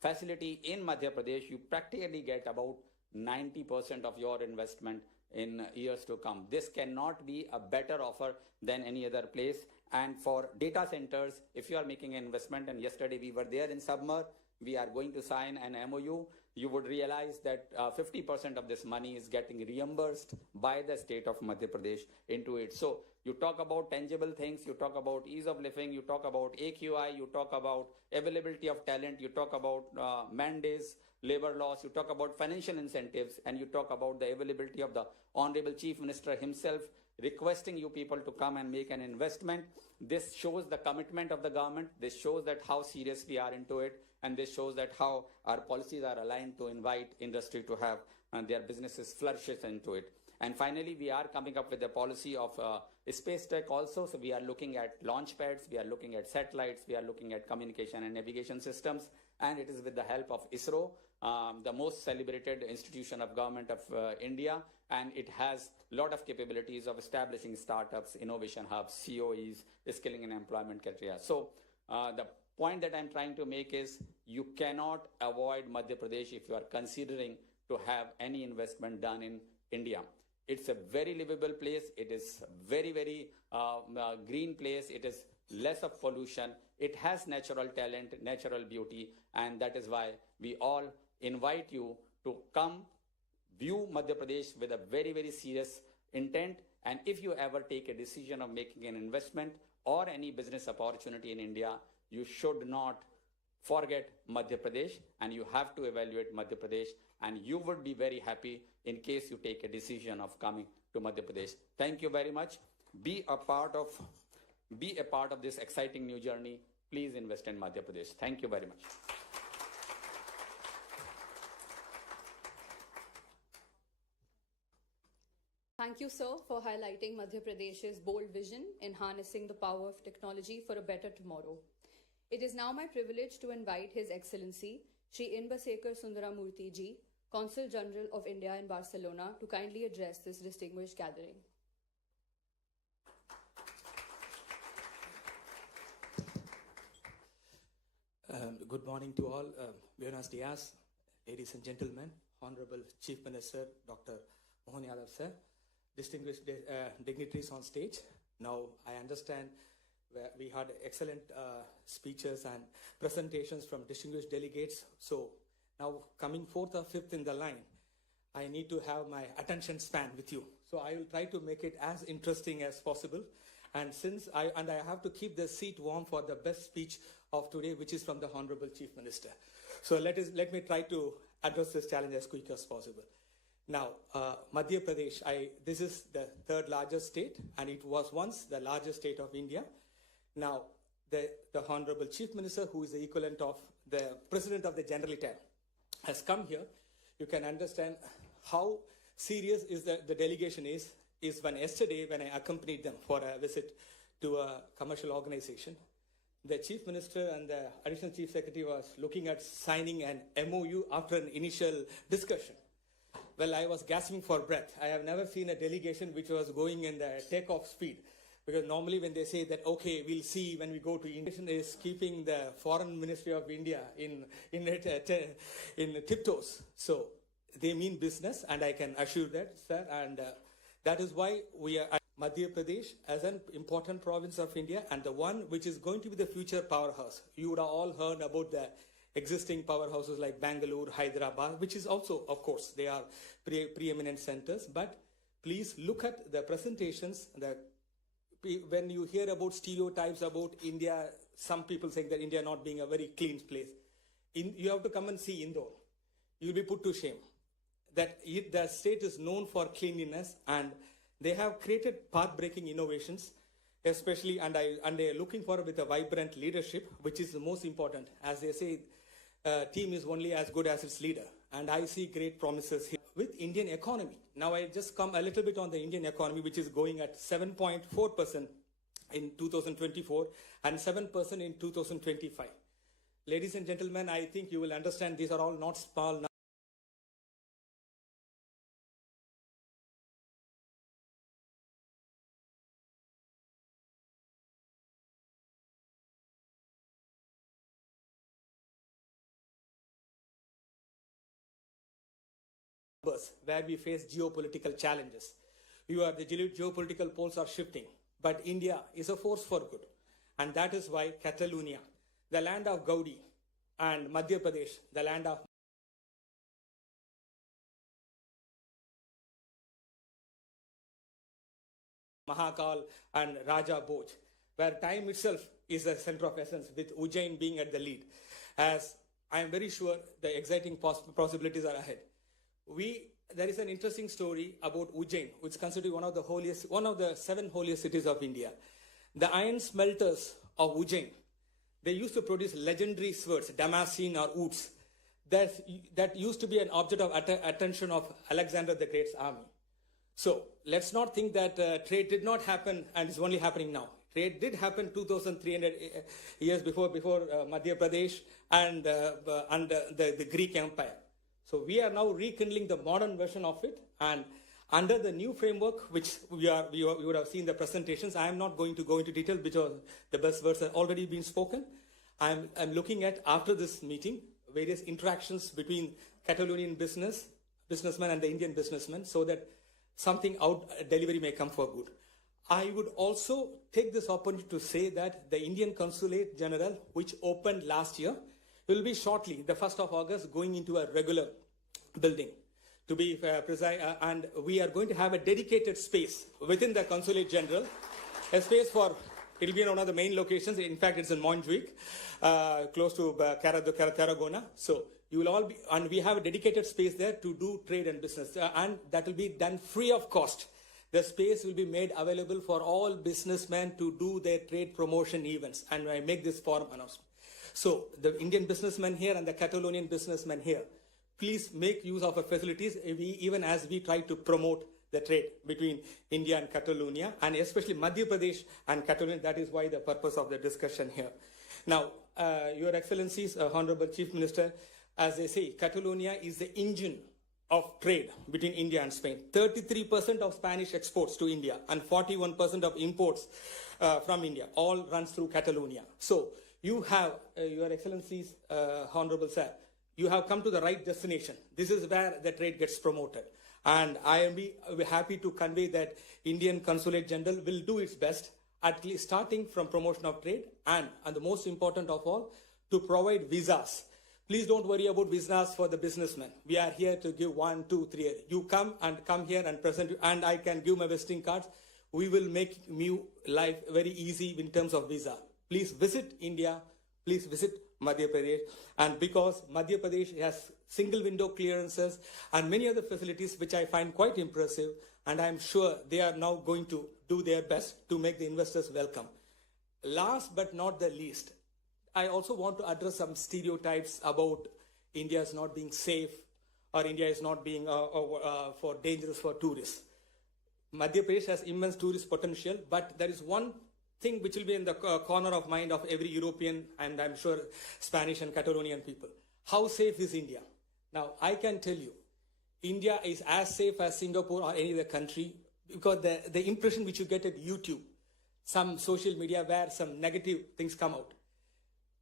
facility in Madhya Pradesh, you practically get about 90% of your investment in years to come. This cannot be a better offer than any other place. And for data centers, if you are making an investment, and yesterday we were there in Submer, we are going to sign an MOU, you would realize that 50% of this money is getting reimbursed by the state of Madhya Pradesh into it. So you talk about tangible things, you talk about ease of living, you talk about AQI, you talk about availability of talent, you talk about mandates, labor laws, you talk about financial incentives, and you talk about the availability of the Honorable Chief Minister himself requesting you people to come and make an investment. This shows the commitment of the government. This shows that how serious we are into it. And this shows that how our policies are aligned to invite industry to have their businesses flourishes into it. And finally, we are coming up with a policy of space tech also. So we are looking at launch pads, we are looking at satellites, we are looking at communication and navigation systems. And it is with the help of ISRO, the most celebrated institution of government of India. And it has a lot of capabilities of establishing startups, innovation hubs, COEs, skilling and employment criteria. So the point that I'm trying to make is you cannot avoid Madhya Pradesh if you are considering to have any investment done in India. It's a very livable place. It is very, very green place. It is less of pollution. It has natural talent, natural beauty, and that is why we all invite you to come view Madhya Pradesh with a very, very serious intent. And if you ever take a decision of making an investment or any business opportunity in India, you should not forget Madhya Pradesh, and you have to evaluate Madhya Pradesh, and you would be very happy in case you take a decision of coming to Madhya Pradesh. Thank you very much. Be a part of this exciting new journey. Please invest in Madhya Pradesh. Thank you very much. Thank you, sir, for highlighting Madhya Pradesh's bold vision in harnessing the power of technology for a better tomorrow. It is now my privilege to invite His Excellency, Shri Inbasekar Sundaramurthy Ji, Consul General of India in Barcelona, to kindly address this distinguished gathering. Good morning to all. Buenos dias, ladies and gentlemen, Honorable Chief Minister, Dr. Mohan Yadav, sir, distinguished dignitaries on stage. Now, I understand where we had excellent speeches and presentations from distinguished delegates. So now coming fourth or fifth in the line, I need to have my attention span with you. So I will try to make it as interesting as possible. And since I have to keep the seat warm for the best speech of today, which is from the Honorable Chief Minister. So let me try to address this challenge as quick as possible. Now, Madhya Pradesh, this is the third largest state, and it was once the largest state of India. Now, the Honorable Chief Minister, who is the equivalent of the President of the Generalitat, has come here. You can understand how serious is the delegation is when yesterday, when I accompanied them for a visit to a commercial organization, the Chief Minister and the Additional Chief Secretary was looking at signing an MOU after an initial discussion. Well, I was gasping for breath. I have never seen a delegation which was going in the takeoff speed. Because normally when they say that, okay, we'll see when we go to India, is keeping the Foreign Ministry of India in tiptoes. So they mean business, and I can assure that, sir. And that is why we are at Madhya Pradesh as an important province of India, and the one which is going to be the future powerhouse. You would have all heard about the existing powerhouses like Bangalore, Hyderabad, which is also, of course, they are preeminent centers. But please look at the presentations. When you hear about stereotypes about India, some people saying that India not being a very clean place, you have to come and see Indore. You'll be put to shame. The state is known for cleanliness, and they have created path-breaking innovations, especially, and they are looking for with a vibrant leadership, which is the most important. As they say, team is only as good as its leader. And I see great promises here with Indian economy. Now I just come a little bit on the Indian economy, which is going at 7.4% in 2024 and 7% in 2025. Ladies and gentlemen, I think you will understand these are all not small numbers. Where we face geopolitical challenges. The geopolitical poles are shifting, but India is a force for good. And that is why Catalonia, the land of Gaudi, and Madhya Pradesh, the land of Mahakal and Raja Bhoj, where time itself is the center of essence, with Ujjain being at the lead. As I am very sure the exciting possibilities are ahead. There is an interesting story about Ujjain, which is considered one of the 7 holiest cities of India. The iron smelters of Ujjain, they used to produce legendary swords, Damascene or Oots, that used to be an object of attention of Alexander the Great's army. So let's not think that trade did not happen and is only happening now. Trade did happen 2,300 years before Madhya Pradesh and the Greek Empire. So we are now rekindling the modern version of it, and under the new framework, which we would have seen the presentations. I am not going to go into detail because the best words have already been spoken. I'm looking at, after this meeting, various interactions between Catalonian businessmen and the Indian businessmen, so that something delivery may come for good. I would also take this opportunity to say that the Indian Consulate General, which opened last year, will be shortly, the 1st of August, going into a regular building. To be precise, and we are going to have a dedicated space within the Consulate General, a space for, it will be in one of the main locations. In fact, it's in Montjuic, close to Tarragona. So you will all be, and we have a dedicated space there to do trade and business, and that will be done free of cost. The space will be made available for all businessmen to do their trade promotion events, and I make this forum announcement. So the Indian businessmen here and the Catalonian businessmen here, please make use of our facilities, even as we try to promote the trade between India and Catalonia, and especially Madhya Pradesh and Catalonia. That is why the purpose of the discussion here. Now, Your Excellencies, Honorable Chief Minister, as they say, Catalonia is the engine of trade between India and Spain. 33% of Spanish exports to India and 41% of imports from India all runs through Catalonia. So you have, Your Excellencies, Honorable Sir, you have come to the right destination. This is where the trade gets promoted. And I am happy to convey that Indian Consulate General will do its best. at least starting from promotion of trade and the most important of all, to provide visas. Please don't worry about visas for the businessmen. We are here to give 1, 2, 3. You come here and present, and I can give my visiting cards. We will make your life very easy in terms of visa. Please visit India. Please visit Madhya Pradesh. And because Madhya Pradesh has single window clearances and many other facilities which I find quite impressive, and I'm sure they are now going to do their best to make the investors welcome. Last but not the least, I also want to address some stereotypes about India is not being safe or India is not being for dangerous for tourists. Madhya Pradesh has immense tourist potential, but there is one thing which will be in the corner of mind of every European and I'm sure Spanish and Catalonian people. How safe is India? Now, I can tell you, India is as safe as Singapore or any other country because the impression which you get at YouTube, some social media where some negative things come out.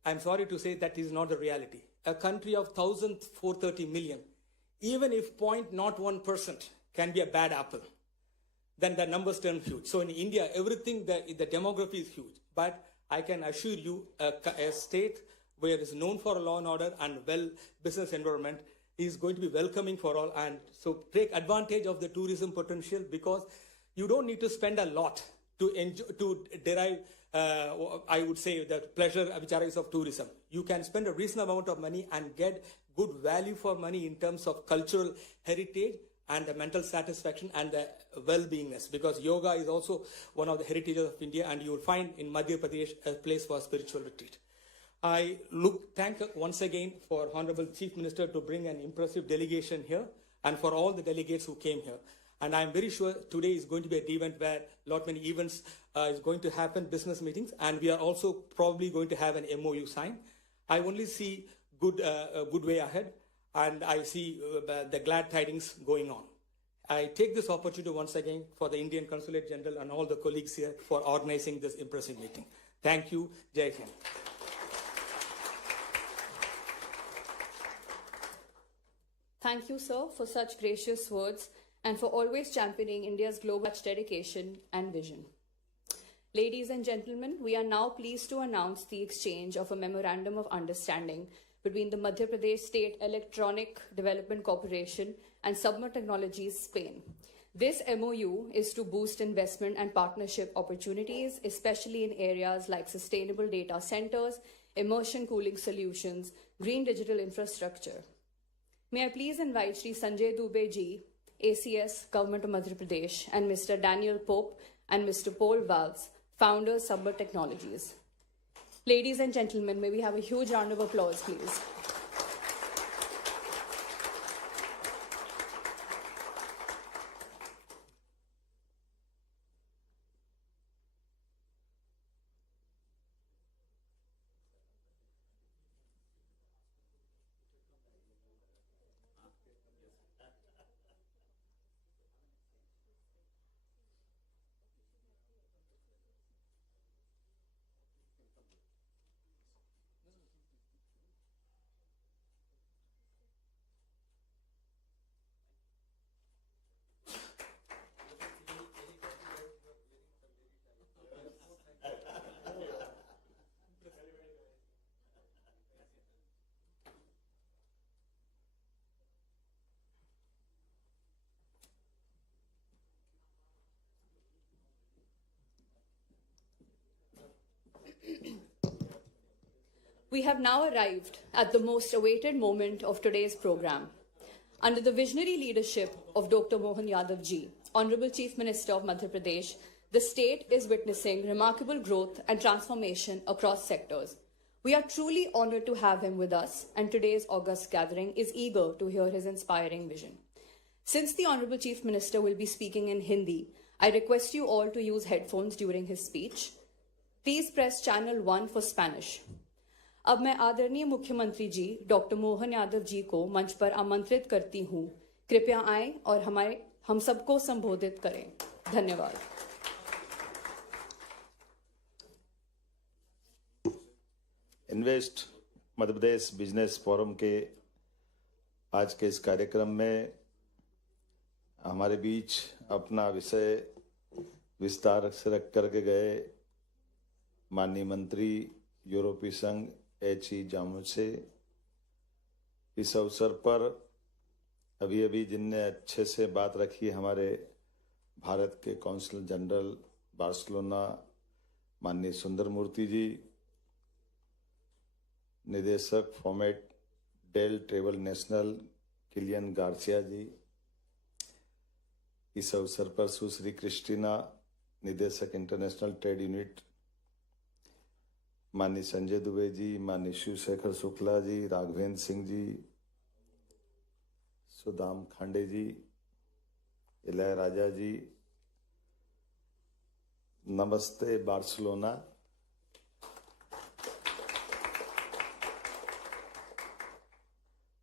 I'm sorry to say that is not the reality. A country of 1,430 million, even if 0.01% can be a bad apple, then the numbers turn huge. So in India, everything, the demography is huge. But I can assure you, a state where it is known for law and order and well business environment is going to be welcoming for all. And so take advantage of the tourism potential because you don't need to spend a lot to enjoy, to derive, I would say, the pleasure which arises of tourism. You can spend a reasonable amount of money and get good value for money in terms of cultural heritage and the mental satisfaction and the well-beingness, because yoga is also one of the heritages of India, and you will find in Madhya Pradesh a place for spiritual retreat. I thank once again for Honorable Chief Minister to bring an impressive delegation here and for all the delegates who came here. And I'm very sure today is going to be an event where lot many events is going to happen, business meetings, and we are also probably going to have an MOU sign. I only see a good way ahead, and I see the glad tidings going on. I take this opportunity once again for the Indian Consulate General and all the colleagues here for organizing this impressive meeting. Thank you. Jai Hind. Thank you, sir, for such gracious words and for always championing India's global dedication and vision. Ladies and gentlemen, we are now pleased to announce the exchange of a Memorandum of Understanding between the Madhya Pradesh State Electronic Development Corporation and Submer Technologies, Spain. This MOU is to boost investment and partnership opportunities, especially in areas like sustainable data centers, immersion cooling solutions, green digital infrastructure. May I please invite Shri Sanjay Dubey ji, ACS, Government of Madhya Pradesh, and Mr. Daniel Pope and Mr. Paul Valls, founders, Submer Technologies. Ladies and gentlemen, may we have a huge round of applause, please. We have now arrived at the most awaited moment of today's program. Under the visionary leadership of Dr. Mohan Yadav ji, Honorable Chief Minister of Madhya Pradesh, the state is witnessing remarkable growth and transformation across sectors. We are truly honored to have him with us, and today's august gathering is eager to hear his inspiring vision. Since the Honorable Chief Minister will be speaking in Hindi, I request you all to use headphones during his speech. Please press channel 1 for Spanish. अब मैं आदरणीय मुख्यमंत्री जी doctor Mohan Yadav ji को मंच पर आमंत्रित करती हूं। कृपया आएं और हम सबको संबोधित करें। धन्यवाद। Invest Madhya Pradesh business forum के आज के इस कार्यक्रम में हमारे बीच अपना विषय विस्तार से रख करके गए माननीय मंत्री यूरोपीय संघ एच.ई. जामुसे, इस अवसर पर अभी जिनने अच्छे से बात रखी, हमारे भारत के कौंसल जनरल बार्सिलोना माननीय सुंदर मूर्ति जी, निदेशक फॉर्मेट डेल travel national Killian Garcia ji, इस अवसर पर सुश्री क्रिस्टीना, निदेशक इंटरनेशनल ट्रेड यूनिट, माननीय संजय दुबे जी, माननीय शिवशेखर शुक्ला जी, राघवेंद्र सिंह जी, सुदाम खांडे जी, इलैयाराजा जी, नमस्ते बार्सिलोना।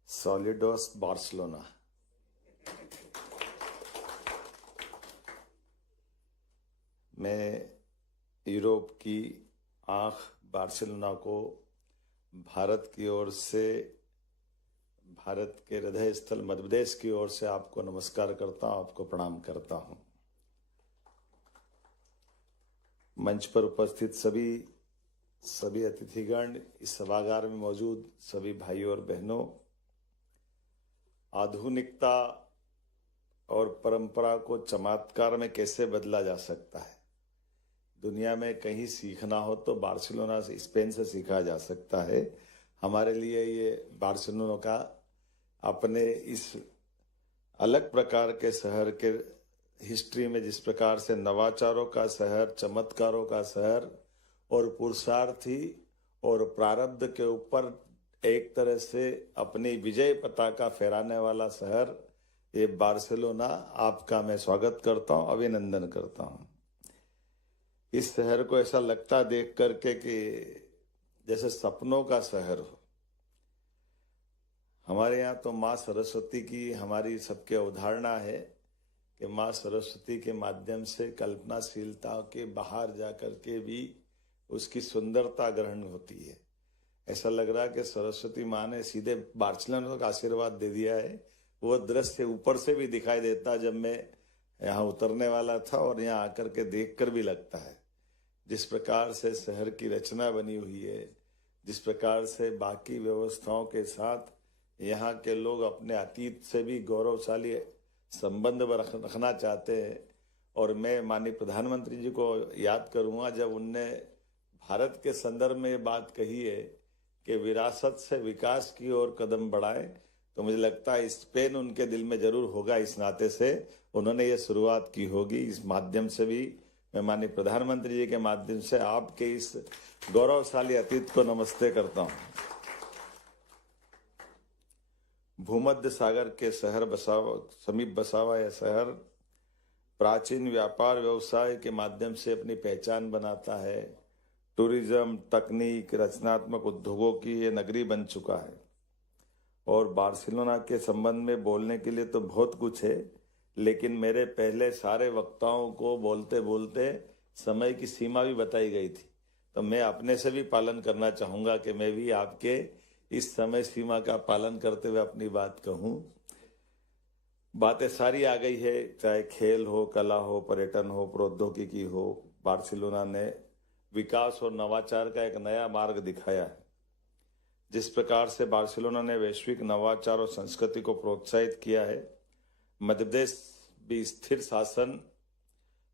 सॉलिडोस बार्सिलोना। मैं यूरोप की आंख बार्सिलोना को भारत की ओर से, भारत के हृदय स्थल मध्य प्रदेश की ओर से आपको नमस्कार करता हूं, आपको प्रणाम करता हूं। मंच पर उपस्थित सभी अतिथिगण, इस सभागार में मौजूद सभी भाइयों और बहनों, आधुनिकता और परंपरा को चमत्कार में कैसे बदला जा सकता है। दुनिया में कहीं सीखना हो तो बार्सिलोना से, स्पेन से सीखा जा सकता है। हमारे लिए ये बार्सिलोना का अपने इस अलग प्रकार के शहर के हिस्ट्री में जिस प्रकार से नवाचारों का शहर, चमत्कारों का शहर और पुरुषार्थी और प्रारब्ध के ऊपर एक तरह से अपनी विजय पताका फहराने वाला शहर, ये बार्सिलोना, आपका मैं स्वागत करता हूं, अभिनंदन करता हूं। इस शहर को ऐसा लगता देख करके कि जैसे सपनों का शहर हो। हमारे यहाँ तो माँ सरस्वती की हमारी सबके अवधारणा है कि माँ सरस्वती के माध्यम से कल्पनाशीलता के बाहर जाकर के भी उसकी सुंदरता ग्रहण होती है। ऐसा लग रहा है कि सरस्वती माँ ने सीधे बार्सिलोना का आशीर्वाद दे दिया है। वो दृश्य ऊपर से भी दिखाई देता जब मैं यहाँ उतरने वाला था, और यहाँ आकर के देखकर भी लगता है जिस प्रकार से शहर की रचना बनी हुई है, जिस प्रकार से बाकी व्यवस्थाओं के साथ यहाँ के लोग अपने अतीत से भी गौरवशाली संबंध रखना चाहते हैं। और मैं माननीय प्रधानमंत्री जी को याद करूँगा जब उनने भारत के संदर्भ में ये बात कही है कि विरासत से विकास की ओर कदम बढ़ाएं, तो मुझे लगता है स्पेन उनके दिल में जरूर होगा। इस नाते से उन्होंने ये शुरुआत की होगी। इस माध्यम से भी मैं माननीय प्रधानमंत्री जी के माध्यम से आपके इस गौरवशाली अतीत को नमस्ते करता हूं। भूमध्य सागर के शहर समीप बसा हुआ यह शहर प्राचीन व्यापार व्यवसाय के माध्यम से अपनी पहचान बनाता है। टूरिज्म, तकनीक, रचनात्मक उद्योगों की ये नगरी बन चुका है। और बार्सिलोना के संबंध में बोलने के लिए तो बहुत कुछ है, लेकिन मेरे पहले सारे वक्ताओं को बोलते बोलते समय की सीमा भी बताई गई थी, तो मैं अपने से भी पालन करना चाहूंगा कि मैं भी आपके इस समय सीमा का पालन करते हुए अपनी बात कहूं। बातें सारी आ गई है, चाहे खेल हो, कला हो, पर्यटन हो, प्रौद्योगिकी हो। बार्सिलोना ने विकास और नवाचार का एक नया मार्ग दिखाया है। जिस प्रकार से बार्सिलोना ने वैश्विक नवाचार और संस्कृति को प्रोत्साहित किया है, मध्य प्रदेश भी स्थिर शासन,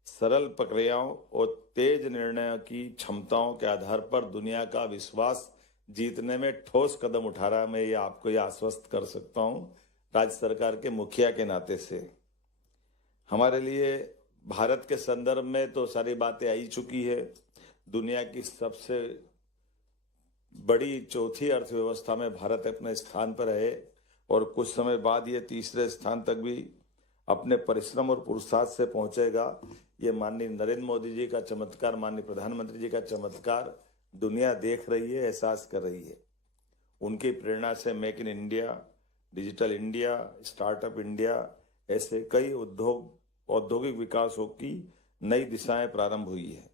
सरल प्रक्रियाओं और तेज निर्णयों की क्षमताओं के आधार पर दुनिया का विश्वास जीतने में ठोस कदम उठा रहा है। मैं ये आपको ये आश्वस्त कर सकता हूं राज्य सरकार के मुखिया के नाते से। हमारे लिए भारत के संदर्भ में तो सारी बातें आई चुकी है। दुनिया की सबसे बड़ी चौथी अर्थव्यवस्था में भारत अपने स्थान पर है और कुछ समय बाद ये तीसरे स्थान तक भी अपने परिश्रम और पुरुषार्थ से पहुंचेगा। ये माननीय नरेंद्र मोदी जी का चमत्कार, माननीय प्रधानमंत्री जी का चमत्कार दुनिया देख रही है, एहसास कर रही है। उनकी प्रेरणा से make in India, digital India, startup India, ऐसे कई औद्योगिक विकासों की नई दिशाएं प्रारंभ हुई है।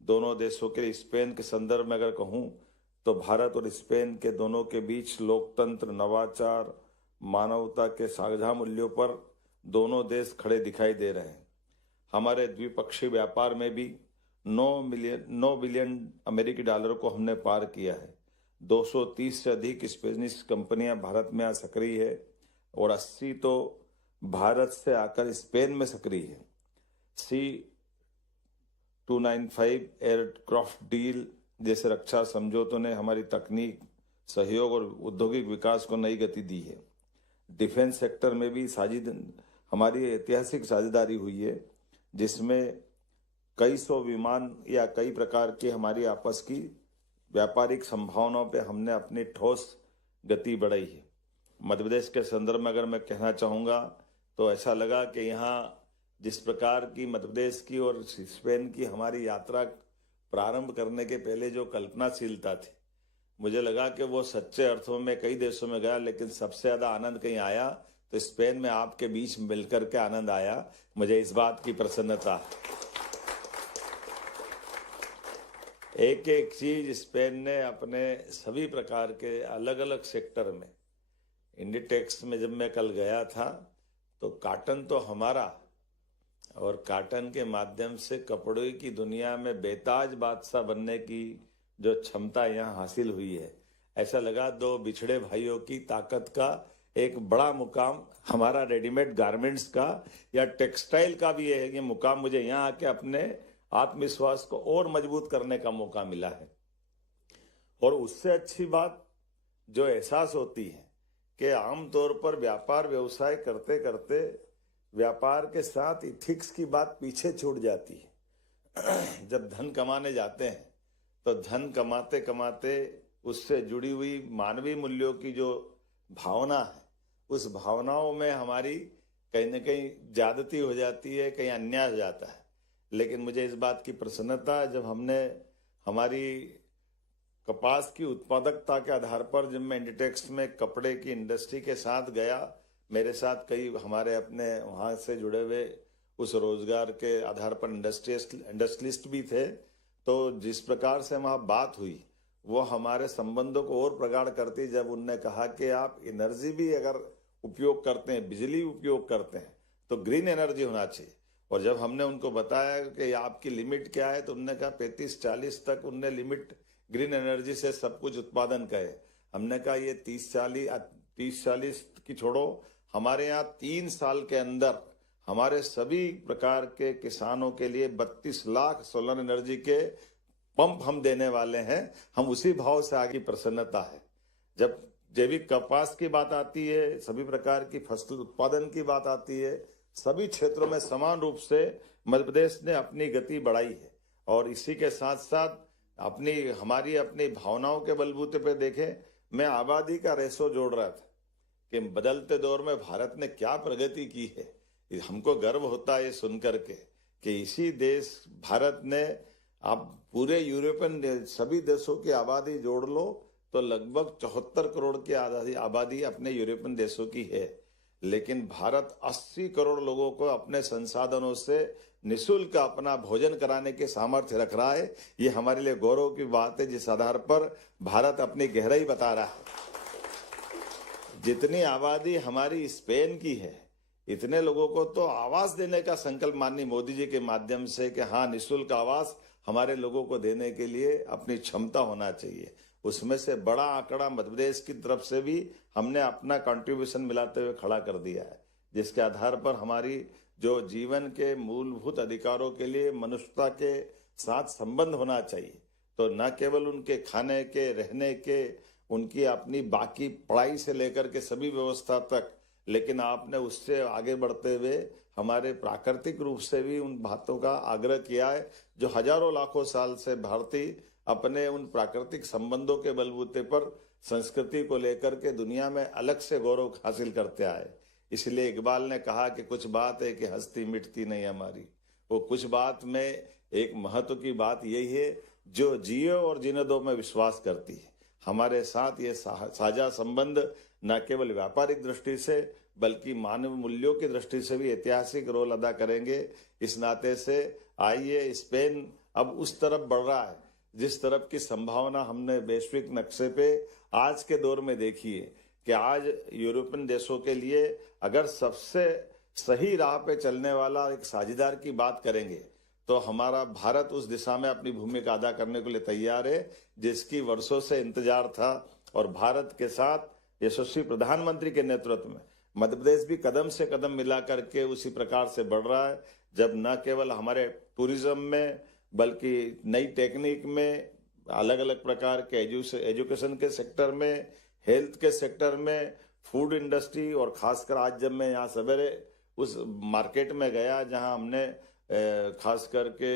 दोनों देशों के स्पेन के संदर्भ में अगर कहूं तो भारत और स्पेन के दोनों के बीच लोकतंत्र, नवाचार, मानवता के साझा मूल्यों पर दोनों देश खड़े दिखाई दे रहे हैं। हमारे द्विपक्षीय व्यापार में भी 9 बिलियन अमेरिकी डॉलर को हमने पार किया है। 230 से अधिक स्पेनिश कंपनियां भारत में सक्रिय है और 80 तो भारत से आकर स्पेन में सक्रिय है। C295 एयरक्राफ्ट डील जैसे रक्षा समझौतों ने हमारी तकनीक, सहयोग और औद्योगिक विकास को नई गति दी है। डिफेंस सेक्टर में भी हमारी ऐतिहासिक साझेदारी हुई है, जिसमें कई सौ विमान या कई प्रकार की हमारी आपस की व्यापारिक संभावनाओं पे हमने अपनी ठोस गति बढ़ाई है। मध्य प्रदेश के संदर्भ में अगर मैं कहना चाहूँगा तो ऐसा लगा कि यहाँ जिस प्रकार की मध्य प्रदेश की और स्पेन की हमारी यात्रा प्रारंभ करने के पहले जो कल्पनाशीलता थी, मुझे लगा कि वो सच्चे अर्थों में कई देशों में गया, लेकिन सबसे ज्यादा आनंद कहीं आया तो स्पेन में आपके बीच मिलकर के आनंद आया। मुझे इस बात की प्रसन्नता। एक एक चीज स्पेन ने अपने सभी प्रकार के अलग अलग सेक्टर में, इंडिटेक्स में जब मैं कल गया था तो काटन तो हमारा, और काटन के माध्यम से कपड़े की दुनिया में बेताज बादशाह बनने की जो क्षमता यहाँ हासिल हुई है, ऐसा लगा दो बिछड़े भाइयों की ताकत का एक बड़ा मुकाम हमारा रेडीमेड गारमेंट्स का या टेक्सटाइल का भी है। ये मुकाम मुझे यहाँ आके अपने आत्मविश्वास को और मजबूत करने का मौका मिला है। और उससे अच्छी बात जो एहसास होती है कि आमतौर पर व्यापार व्यवसाय करते करते व्यापार के साथ इथिक्स की बात पीछे छूट जाती है। जब धन कमाने जाते हैं तो धन कमाते कमाते उससे जुड़ी हुई मानवीय मूल्यों की जो भावना है, उस भावनाओं में हमारी कहीं न कहीं ज्यादती हो जाती है, कहीं अन्याय हो जाता है। लेकिन मुझे इस बात की प्रसन्नता, जब हमने हमारी कपास की उत्पादकता के आधार पर, जब मैं इंडिटेक्स में कपड़े की इंडस्ट्री के साथ गया, मेरे साथ कई हमारे अपने वहाँ से जुड़े हुए उस रोजगार के आधार पर इंडस्ट्रियलिस्ट भी थे, तो जिस प्रकार से वहाँ बात हुई वो हमारे संबंधों को और प्रगाढ़ करती। जब उनने कहा कि आप एनर्जी भी अगर उपयोग करते हैं, बिजली उपयोग करते हैं, तो ग्रीन एनर्जी होना चाहिए। और जब हमने उनको बताया कि आपकी लिमिट क्या है, तो उनने कहा 35-40 तक उनने लिमिट ग्रीन एनर्जी से सब कुछ उत्पादन का है। हमने कहा ये 30-40 की छोड़ो, हमारे यहाँ 3 साल के अंदर हमारे सभी प्रकार के किसानों के लिए 32 लाख सोलर एनर्जी के पंप हम देने वाले हैं। हम उसी भाव से आगे प्रसन्नता है। जब जैविक कपास की बात आती है, सभी प्रकार की फसल उत्पादन की बात आती है, सभी क्षेत्रों में समान रूप से मध्य प्रदेश ने अपनी गति बढ़ाई है। और इसी के साथ साथ हमारी अपनी भावनाओं के बलबूते पे देखें, मैं आबादी का रेशो जोड़ रहा था कि बदलते दौर में भारत ने क्या प्रगति की है। हमको गर्व होता है ये सुनकर के कि इसी देश भारत ने, आप पूरे यूरोपियन सभी देशों की आबादी जोड़ लो तो लगभग 74 करोड़ की आबादी अपने यूरोपियन देशों की है, लेकिन भारत 80 करोड़ लोगों को अपने संसाधनों से निःशुल्क अपना भोजन कराने के सामर्थ्य रख रहा है। ये हमारे लिए गौरव की बात है, जिस आधार पर भारत अपनी गहराई बता रहा है। जितनी आबादी हमारी स्पेन की है, इतने लोगों को तो आवास देने का संकल्प माननीय मोदी जी के माध्यम से कि हाँ, निःशुल्क आवास हमारे लोगों को देने के लिए अपनी क्षमता होना चाहिए। उसमें से बड़ा आंकड़ा मध्य प्रदेश की तरफ से भी हमने अपना कंट्रीब्यूशन मिलाते हुए खड़ा कर दिया है, जिसके आधार पर हमारी जो जीवन के मूलभूत अधिकारों के लिए मनुष्यता के साथ संबंध होना चाहिए, तो न केवल उनके खाने के, रहने के, उनकी अपनी बाकी पढ़ाई से लेकर के सभी व्यवस्था तक, लेकिन आपने उससे आगे बढ़ते हुए हमारे प्राकृतिक रूप से भी उन बातों का आग्रह किया है जो हजारों लाखों साल से भारतीय अपने उन प्राकृतिक संबंधों के बलबूते पर संस्कृति को लेकर के दुनिया में अलग से गौरव हासिल करते आए। इसलिए इकबाल ने कहा कि कुछ बात है कि हस्ती मिटती नहीं हमारी। वो कुछ बात में एक महत्व की बात यही है जो जियो और जीने दो में विश्वास करती है। हमारे साथ ये साझा संबंध न केवल व्यापारिक दृष्टि से बल्कि मानव मूल्यों की दृष्टि से भी ऐतिहासिक रोल अदा करेंगे। इस नाते से आइए, स्पेन अब उस तरफ बढ़ रहा है जिस तरफ की संभावना हमने वैश्विक नक्शे पे आज के दौर में देखी है कि आज यूरोपियन देशों के लिए अगर सबसे सही राह पे चलने वाला एक साझेदार की बात करेंगे तो हमारा भारत उस दिशा में अपनी भूमिका अदा करने के लिए तैयार है, जिसकी वर्षों से इंतजार था। और भारत के साथ यशस्वी प्रधानमंत्री के नेतृत्व में मध्य प्रदेश भी कदम से कदम मिला करके उसी प्रकार से बढ़ रहा है, जब न केवल हमारे टूरिज्म में बल्कि नई टेक्निक में, अलग अलग प्रकार के एजुकेशन के सेक्टर में, हेल्थ के सेक्टर में, फूड इंडस्ट्री, और खासकर आज जब मैं यहाँ सवेरे उस मार्केट में गया जहाँ हमने खास करके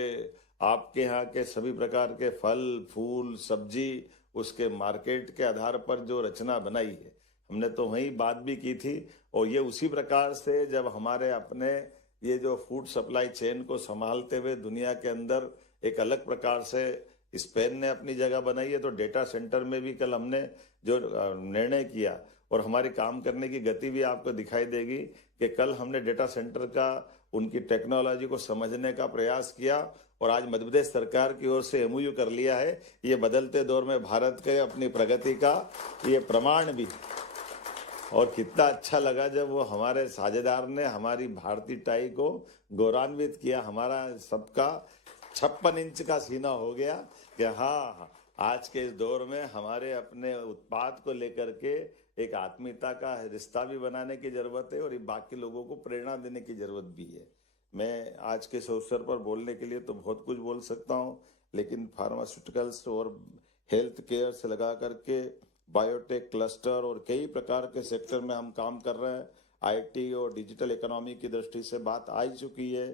आपके यहाँ के सभी प्रकार के फल, फूल, सब्जी, उसके मार्केट के आधार पर जो रचना बनाई है, हमने तो वहीं बात भी की थी। और ये उसी प्रकार से जब हमारे अपने ये जो फूड सप्लाई चेन को संभालते हुए दुनिया के अंदर एक अलग प्रकार से स्पेन ने अपनी जगह बनाई है, तो डेटा सेंटर में भी कल हमने जो निर्णय किया और हमारी काम करने की गति भी आपको दिखाई देगी कि कल हमने डेटा सेंटर का उनकी टेक्नोलॉजी को समझने का प्रयास किया और आज मध्य प्रदेश सरकार की ओर से एमओयू कर लिया है। ये बदलते दौर में भारत के अपनी प्रगति का ये प्रमाण भी। और कितना अच्छा लगा जब वो हमारे साझेदार ने हमारी भारतीय टाई को गौरवान्वित किया। हमारा सबका 56 इंच का सीना हो गया कि हाँ, आज के इस दौर में हमारे अपने उत्पाद को लेकर के एक आत्मीयता का रिश्ता भी बनाने की जरूरत है और बाकी लोगों को प्रेरणा देने की जरूरत भी है। मैं आज के इस अवसर पर बोलने के लिए तो बहुत कुछ बोल सकता हूँ, लेकिन फार्मास्यूटिकल्स और हेल्थ केयर से लगा करके बायोटेक क्लस्टर और कई प्रकार के सेक्टर में हम काम कर रहे हैं। आईटी और डिजिटल इकोनॉमी की दृष्टि से बात आ चुकी है।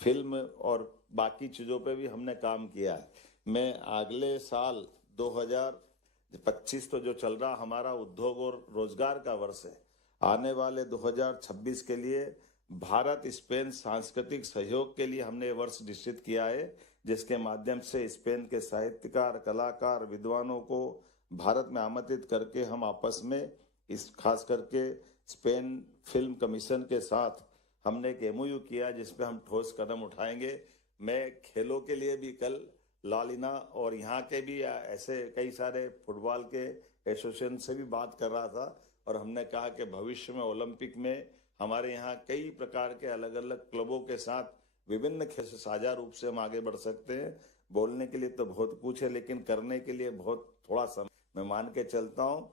फिल्म और बाकी चीजों पे भी हमने काम किया है। मैं अगले साल 2025 तो जो चल रहा हमारा उद्योग और रोजगार का वर्ष है, आने वाले 2026 के लिए भारत स्पेन सांस्कृतिक सहयोग के लिए हमने वर्ष निश्चित किया है, जिसके माध्यम से स्पेन के साहित्यकार, कलाकार, विद्वानों को भारत में आमंत्रित करके हम आपस में इस खास करके स्पेन फिल्म कमीशन के साथ हमने एक एमओयू किया, जिसपे हम ठोस कदम उठाएंगे। मैं खेलों के लिए भी कल लालिना और यहाँ के भी ऐसे कई सारे फुटबॉल के एसोसिएशन से भी बात कर रहा था और हमने कहा कि भविष्य में ओलंपिक में हमारे यहाँ कई प्रकार के अलग अलग क्लबों के साथ विभिन्न खेल से साझा रूप से हम आगे बढ़ सकते हैं। बोलने के लिए तो बहुत कुछ है, लेकिन करने के लिए बहुत थोड़ा समय मैं मान के चलता हूँ।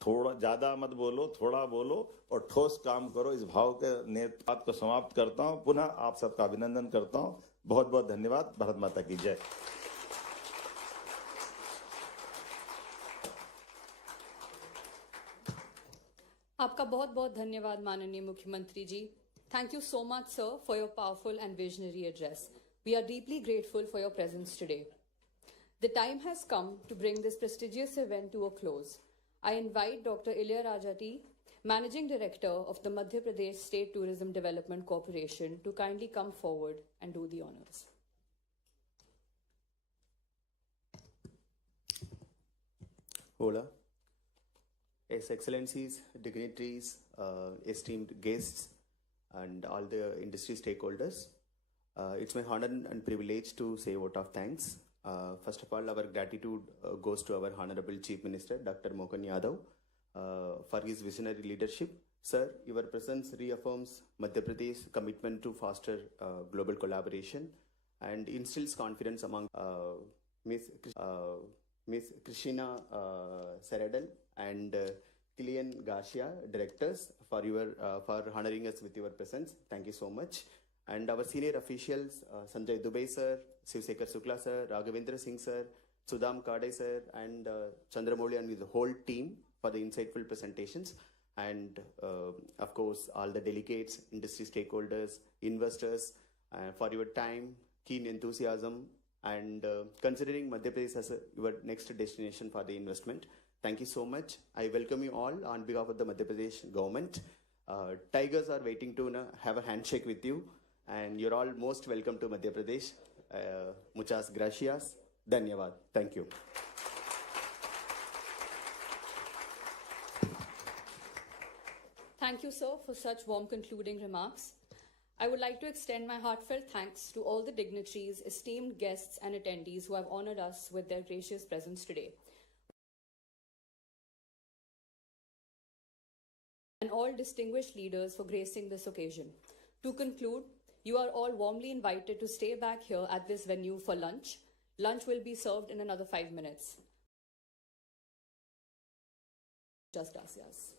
थोड़ा ज्यादा मत बोलो, थोड़ा बोलो और ठोस काम करो। इस भाव के नेतृत्व को समाप्त करता हूँ। पुनः आप सबका अभिनंदन करता हूँ। बहुत बहुत धन्यवाद। भारत माता की जय। आपका बहुत बहुत धन्यवाद माननीय मुख्यमंत्री जी। Thank you so much, sir, for your powerful and visionary address. We are deeply grateful for your presence today. The time has come to bring this prestigious event to a close. I invite Dr. Ilayaraja T, Managing Director of the Madhya Pradesh State Tourism Development Corporation, to kindly come forward and do the honors. Hola. His Excellencies, dignitaries, esteemed guests, and all the industry stakeholders. It's my honor and privilege to say a vote of thanks. First of all, our gratitude goes to our Honorable Chief Minister, Dr. Mohan Yadav, for his visionary leadership. Sir, your presence reaffirms Madhya Pradesh's commitment to foster global collaboration and instills confidence among Miss Krishina Saradal and Kilian Garcia, directors, for honoring us with your presence. Thank you so much. And our senior officials, Sanjay Dubey sir, Shivsekhar Sukla sir, Raghavendra Singh sir, Sudham Kade sir, and Chandramouli and the whole team for the insightful presentations. And of course, all the delegates, industry stakeholders, investors, for your time, keen enthusiasm, and considering Madhya Pradesh as your next destination for the investment. Thank you so much. I welcome you all on behalf of the Madhya Pradesh government. Tigers are waiting to have a handshake with you, and you're all most welcome to Madhya Pradesh. Muchas gracias. Dhanyavad. Thank you. Thank you, sir, for such warm concluding remarks. I would like to extend my heartfelt thanks to all the dignitaries, esteemed guests, and attendees who have honored us with their gracious presence today, and all distinguished leaders for gracing this occasion. To conclude, You are all warmly invited to stay back here at this venue for lunch. Lunch will be served in another 5 minutes. Just gracias.